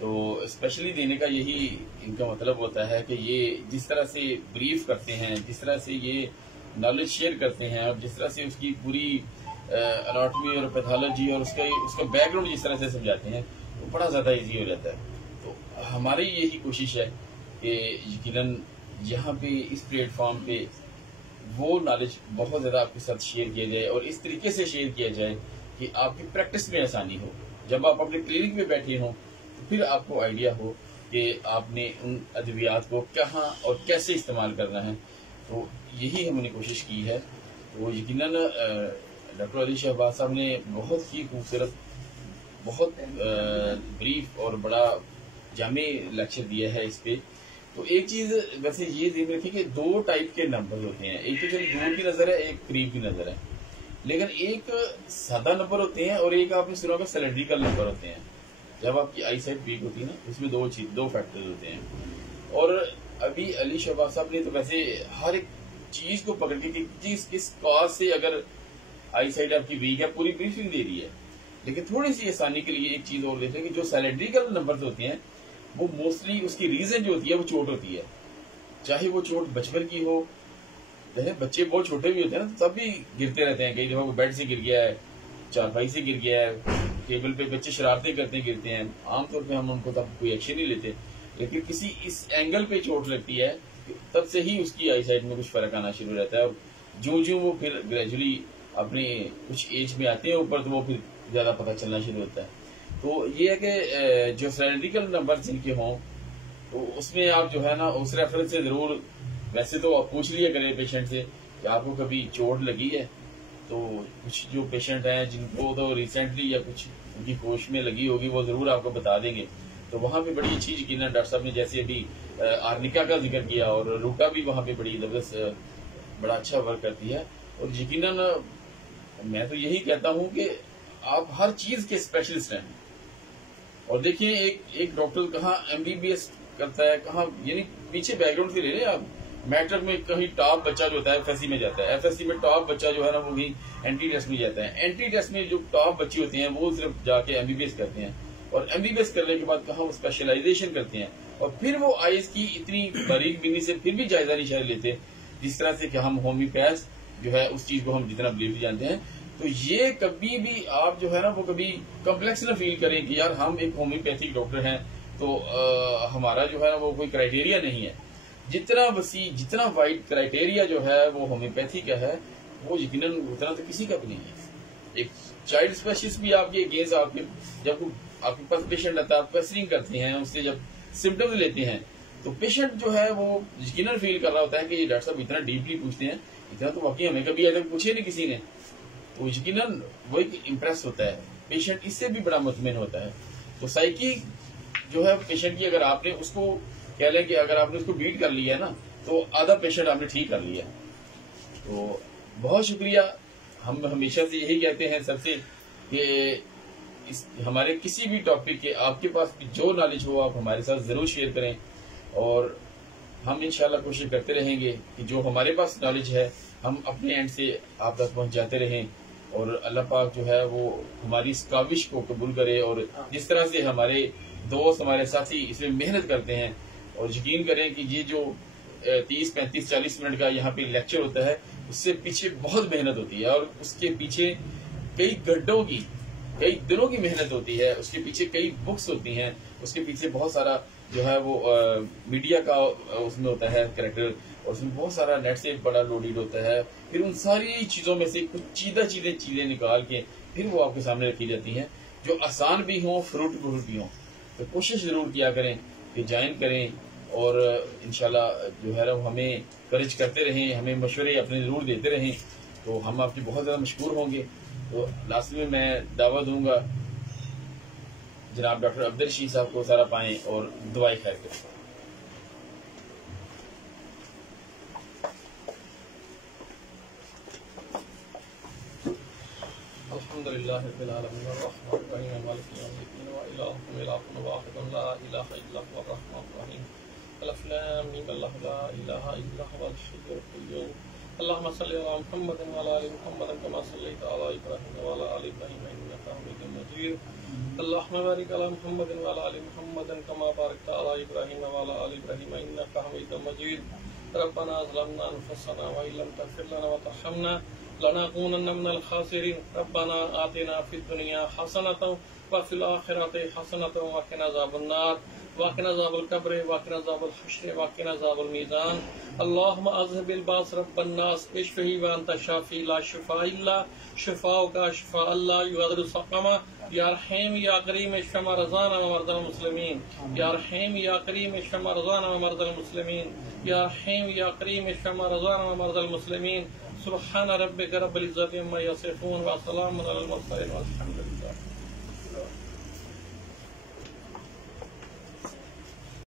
तो स्पेशली देने का यही इनका मतलब होता है कि ये जिस तरह से ब्रीफ करते हैं, जिस तरह से ये नॉलेज शेयर करते हैं और जिस तरह से उसकी पूरी अनाटॉमी और पैथोलॉजी और उसका बैकग्राउंड जिस तरह से समझाते हैं, वो बड़ा ज़्यादा इजी हो जाता है। तो हमारी यही कोशिश है कि यकीनन यहाँ पे इस प्लेटफॉर्म पे वो नॉलेज बहुत ज़्यादा आपके साथ शेयर किया जाए और इस तरीके से शेयर किया जाए कि आपकी प्रैक्टिस में आसानी हो। जब आप अपने क्लिनिक में बैठे हों फिर आपको आइडिया हो कि आपने उन अद्वियात को कहाँ और कैसे इस्तेमाल करना है। तो यही हमने कोशिश की है। तो यकीनन डॉक्टर अली शहबाज साहब ने बहुत ही खूबसूरत, बहुत ब्रीफ और बड़ा जामे लेक्चर दिया है इस पे। तो एक चीज वैसे ये ध्यान रखिए कि दो टाइप के नंबर होते हैं, एक तो चलिए दूर की नजर है, एक करीब की नजर है। लेकिन एक सादा नंबर होते हैं और एक आपने सुना होगा सिलेंड्रिकल नंबर होते हैं। जब आपकी आई साइट वीक होती है ना, उसमें दो फैक्टर्स होते हैं। और अभी अली शहबाज साहब ने तो वैसे हर एक चीज को पकड़ के किस कॉज से अगर आई साइट आपकी वीक है पूरी ब्रीफिंग दे रही है। लेकिन थोड़ी सी आसानी के लिए एक चीज और देखें कि जो सिलेंड्रिकल नंबर होते हैं वो मोस्टली उसकी रीजन जो होती है वो चोट होती है। चाहे वो चोट बचपन की हो, जैसे बच्चे बहुत छोटे भी होते हैं ना, तब भी गिरते रहते हैं। कई दफा वो बेड से गिर गया है, चारपाई से गिर गया है, टेबल पे बच्चे शरारतें करते गिरते हैं। आमतौर पे हम उनको तब कोई एक्शन नहीं लेते, लेकिन किसी इस एंगल पे चोट लगती है तब से ही उसकी आई साइट में कुछ फर्क आना शुरू रहता है। और जो वो फिर ग्रेजुअली अपने कुछ एज में आते हैं ऊपर, तो वो फिर ज्यादा पता चलना शुरू होता है। तो ये है कि जो सिलेंड्रिकल नंबर जिनके हों तो उसमें आप जो है ना उस रेफरेंस से जरूर, वैसे तो आप पूछ लिया करें पेशेंट से कि आपको कभी चोट लगी है। तो कुछ जो पेशेंट हैं जिनको तो रिसेंटली या कुछ उनकी होश में लगी होगी वो जरूर आपको बता देंगे। तो वहां पे बड़ी अच्छी यकीनन डॉक्टर साहब ने जैसे अभी आर्निका का जिक्र किया, और रूटा भी वहां पे बड़ी जबरदस्त बड़ा अच्छा वर्क करती है। और यकीनन मैं तो यही कहता हूं कि आप हर चीज के स्पेशलिस्ट हैं। और देखिए एक डॉक्टर कहाँ एमबीबीएस करता है, कहाँ, यानी पीछे बैकग्राउंड से ले लें आप। मैट्रिक में कहीं टॉप बच्चा जो होता है एफएससी में जाता है, एफएससी में टॉप बच्चा जो है ना वो कहीं एंट्री टेस्ट में जाता है, एंट्री टेस्ट में जो टॉप बच्चे होते हैं वो सिर्फ जाके एमबीबीएस करते हैं, और एमबीबीएस करने के बाद कहाँ वो स्पेशलाइजेशन करते हैं, और फिर वो आईएएस की इतनी बारीक बीनी से फिर भी जायजा नहीं शायद लेते, जिस तरह से कि हम होम्योपैथ जो है उस चीज को हम जितना बिलीव जानते हैं। तो ये कभी भी आप जो है ना वो कभी कॉम्प्लेक्स ना फील करें कि यार हम एक होम्योपैथिक डॉक्टर हैं तो हमारा जो है ना वो कोई क्राइटेरिया नहीं है। जितना वसी, जितना वाइड क्राइटेरिया जो है वो होम्योपैथी का है, वो यकीनन उतना तो किसी का भी नहीं है। एक चाइल्ड स्पेशलिस्ट भी आपके अगेंस्ट जब आपके पास पेशेंट आता है, आप पेस्टिंग करते हैं, उससे जब सिम्टम्स लेते हैं, तो पेशेंट जो है वो यकीनन फील कर रहा होता है कि ये डॉक्टर साहब इतना डीपली पूछते हैं, इतना तो वाकई हमें कभी अगर पूछे नहीं किसी ने, तो यकीनन वो एक इम्प्रेस होता है पेशेंट, इससे भी बड़ा मुतमिन होता है। तो साइकी जो है पेशेंट की, अगर आपने उसको कह लें कि अगर आपने उसको बीट कर लिया है ना, तो आधा पेशेंट आपने ठीक कर लिया। तो बहुत शुक्रिया। हम हमेशा से यही कहते हैं सबसे कि हमारे किसी भी टॉपिक के आपके पास जो नॉलेज हो आप हमारे साथ जरूर शेयर करें, और हम इंशाल्लाह कोशिश करते रहेंगे कि जो हमारे पास नॉलेज है हम अपने एंड से आप तक पहुंचाते रहें, और अल्लाह पाक जो है वो हमारी इस काविश को कबूल करे। और जिस तरह से हमारे दोस्त, हमारे साथी इसमें मेहनत करते हैं, और यकीन करें कि ये जो 30, 35, 40 मिनट का यहाँ पे लेक्चर होता है, उससे पीछे बहुत मेहनत होती है, और उसके पीछे कई घंटों की, कई दिनों की मेहनत होती है, उसके पीछे कई बुक्स होती हैं, उसके पीछे बहुत सारा जो है वो मीडिया का उसमें होता है कैरेक्टर, और उसमें बहुत सारा नेट से बड़ा लोडेड होता है। फिर उन सारी चीजों में से कुछ चीजें निकाल के फिर वो आपके सामने रखी जाती हैं, जो आसान भी हों, फ्रूटफुल भी हों। तो कोशिश जरूर किया करें कि ज्वाइन करें, और इंशाल्लाह जो है वो हमें करेज करते रहें, हमें मशवरे अपने जरूर देते रहें, तो हम आपके बहुत ज्यादा मशहूर होंगे। तो लास्ट में मैं दावा दूंगा जनाब डॉक्टर अब्दुल रशीद साहब को सारा पाएं और दुआई खैर करें। अल्हम्दुलिल्लाह रब्बिल आलमीन अर्रहमानिर रहीम मालिकि यौमिद्दीन व इलाहुकुम इलाहुन वाहिदुन ला इलाहा इल्ला हुवल रहमानुर रहीम अलिफ लाम मीम अल्लाहु ला इलाहा इल्ला हुवल हय्युल क़य्यूम अल्लाहुम्मा सल्लि अला मुहम्मदिन व अला आलि मुहम्मदिन कमा सल्लैता अला इब्राहीम व अला आलि इब्राहीम इन्नका हमीदुम मजीद अल्लाहुम्मा बारिक अला मुहम्मदिन व अला आलि मुहम्मदिन कमा बारकता अला इब्राहीम व अला आलि इब्राहीम इन्नका हमीदुम मजीद रब्बना ज़लमना अनफुसना व इल्लम तग़फिर लना व तरहमना लनकूनन्न मिनल खासिरीन रब्बना आतिना फिद दुनिया हसनतन व फिल आखिरति हसनतन व क़िना अज़ाबन्नार वाक़िना अज़ाबल क़ब्र वाक़िना अज़ाबल हश्र वाक़िना अज़ाबल मीज़ान। अल्लाहुम्मा अज़हिबिल बास रब्बन नास इश्फ़ी व अंता शाफ़ी ला शिफ़ा इल्ला शिफ़ाउका शिफ़ाअन ला युग़ादिरु सक़मा। या रहीम या करीम इश्फ़ि मरज़ाना व मरज़ल मुस्लिमीन। या रहीम या करीम इश्फ़ि मरज़ाना व मरज़ल मुस्लिमीन। या रहीम या करीम इश्फ़ि मरज़ाना व मरज़ल मुस्लिमीन। सुब्हान रब्बिका रब्बिल इज़्ज़ति अम्मा यसिफ़ून व सलामुन अलल मुरसलीन वल्हम्दुलिल्लाह।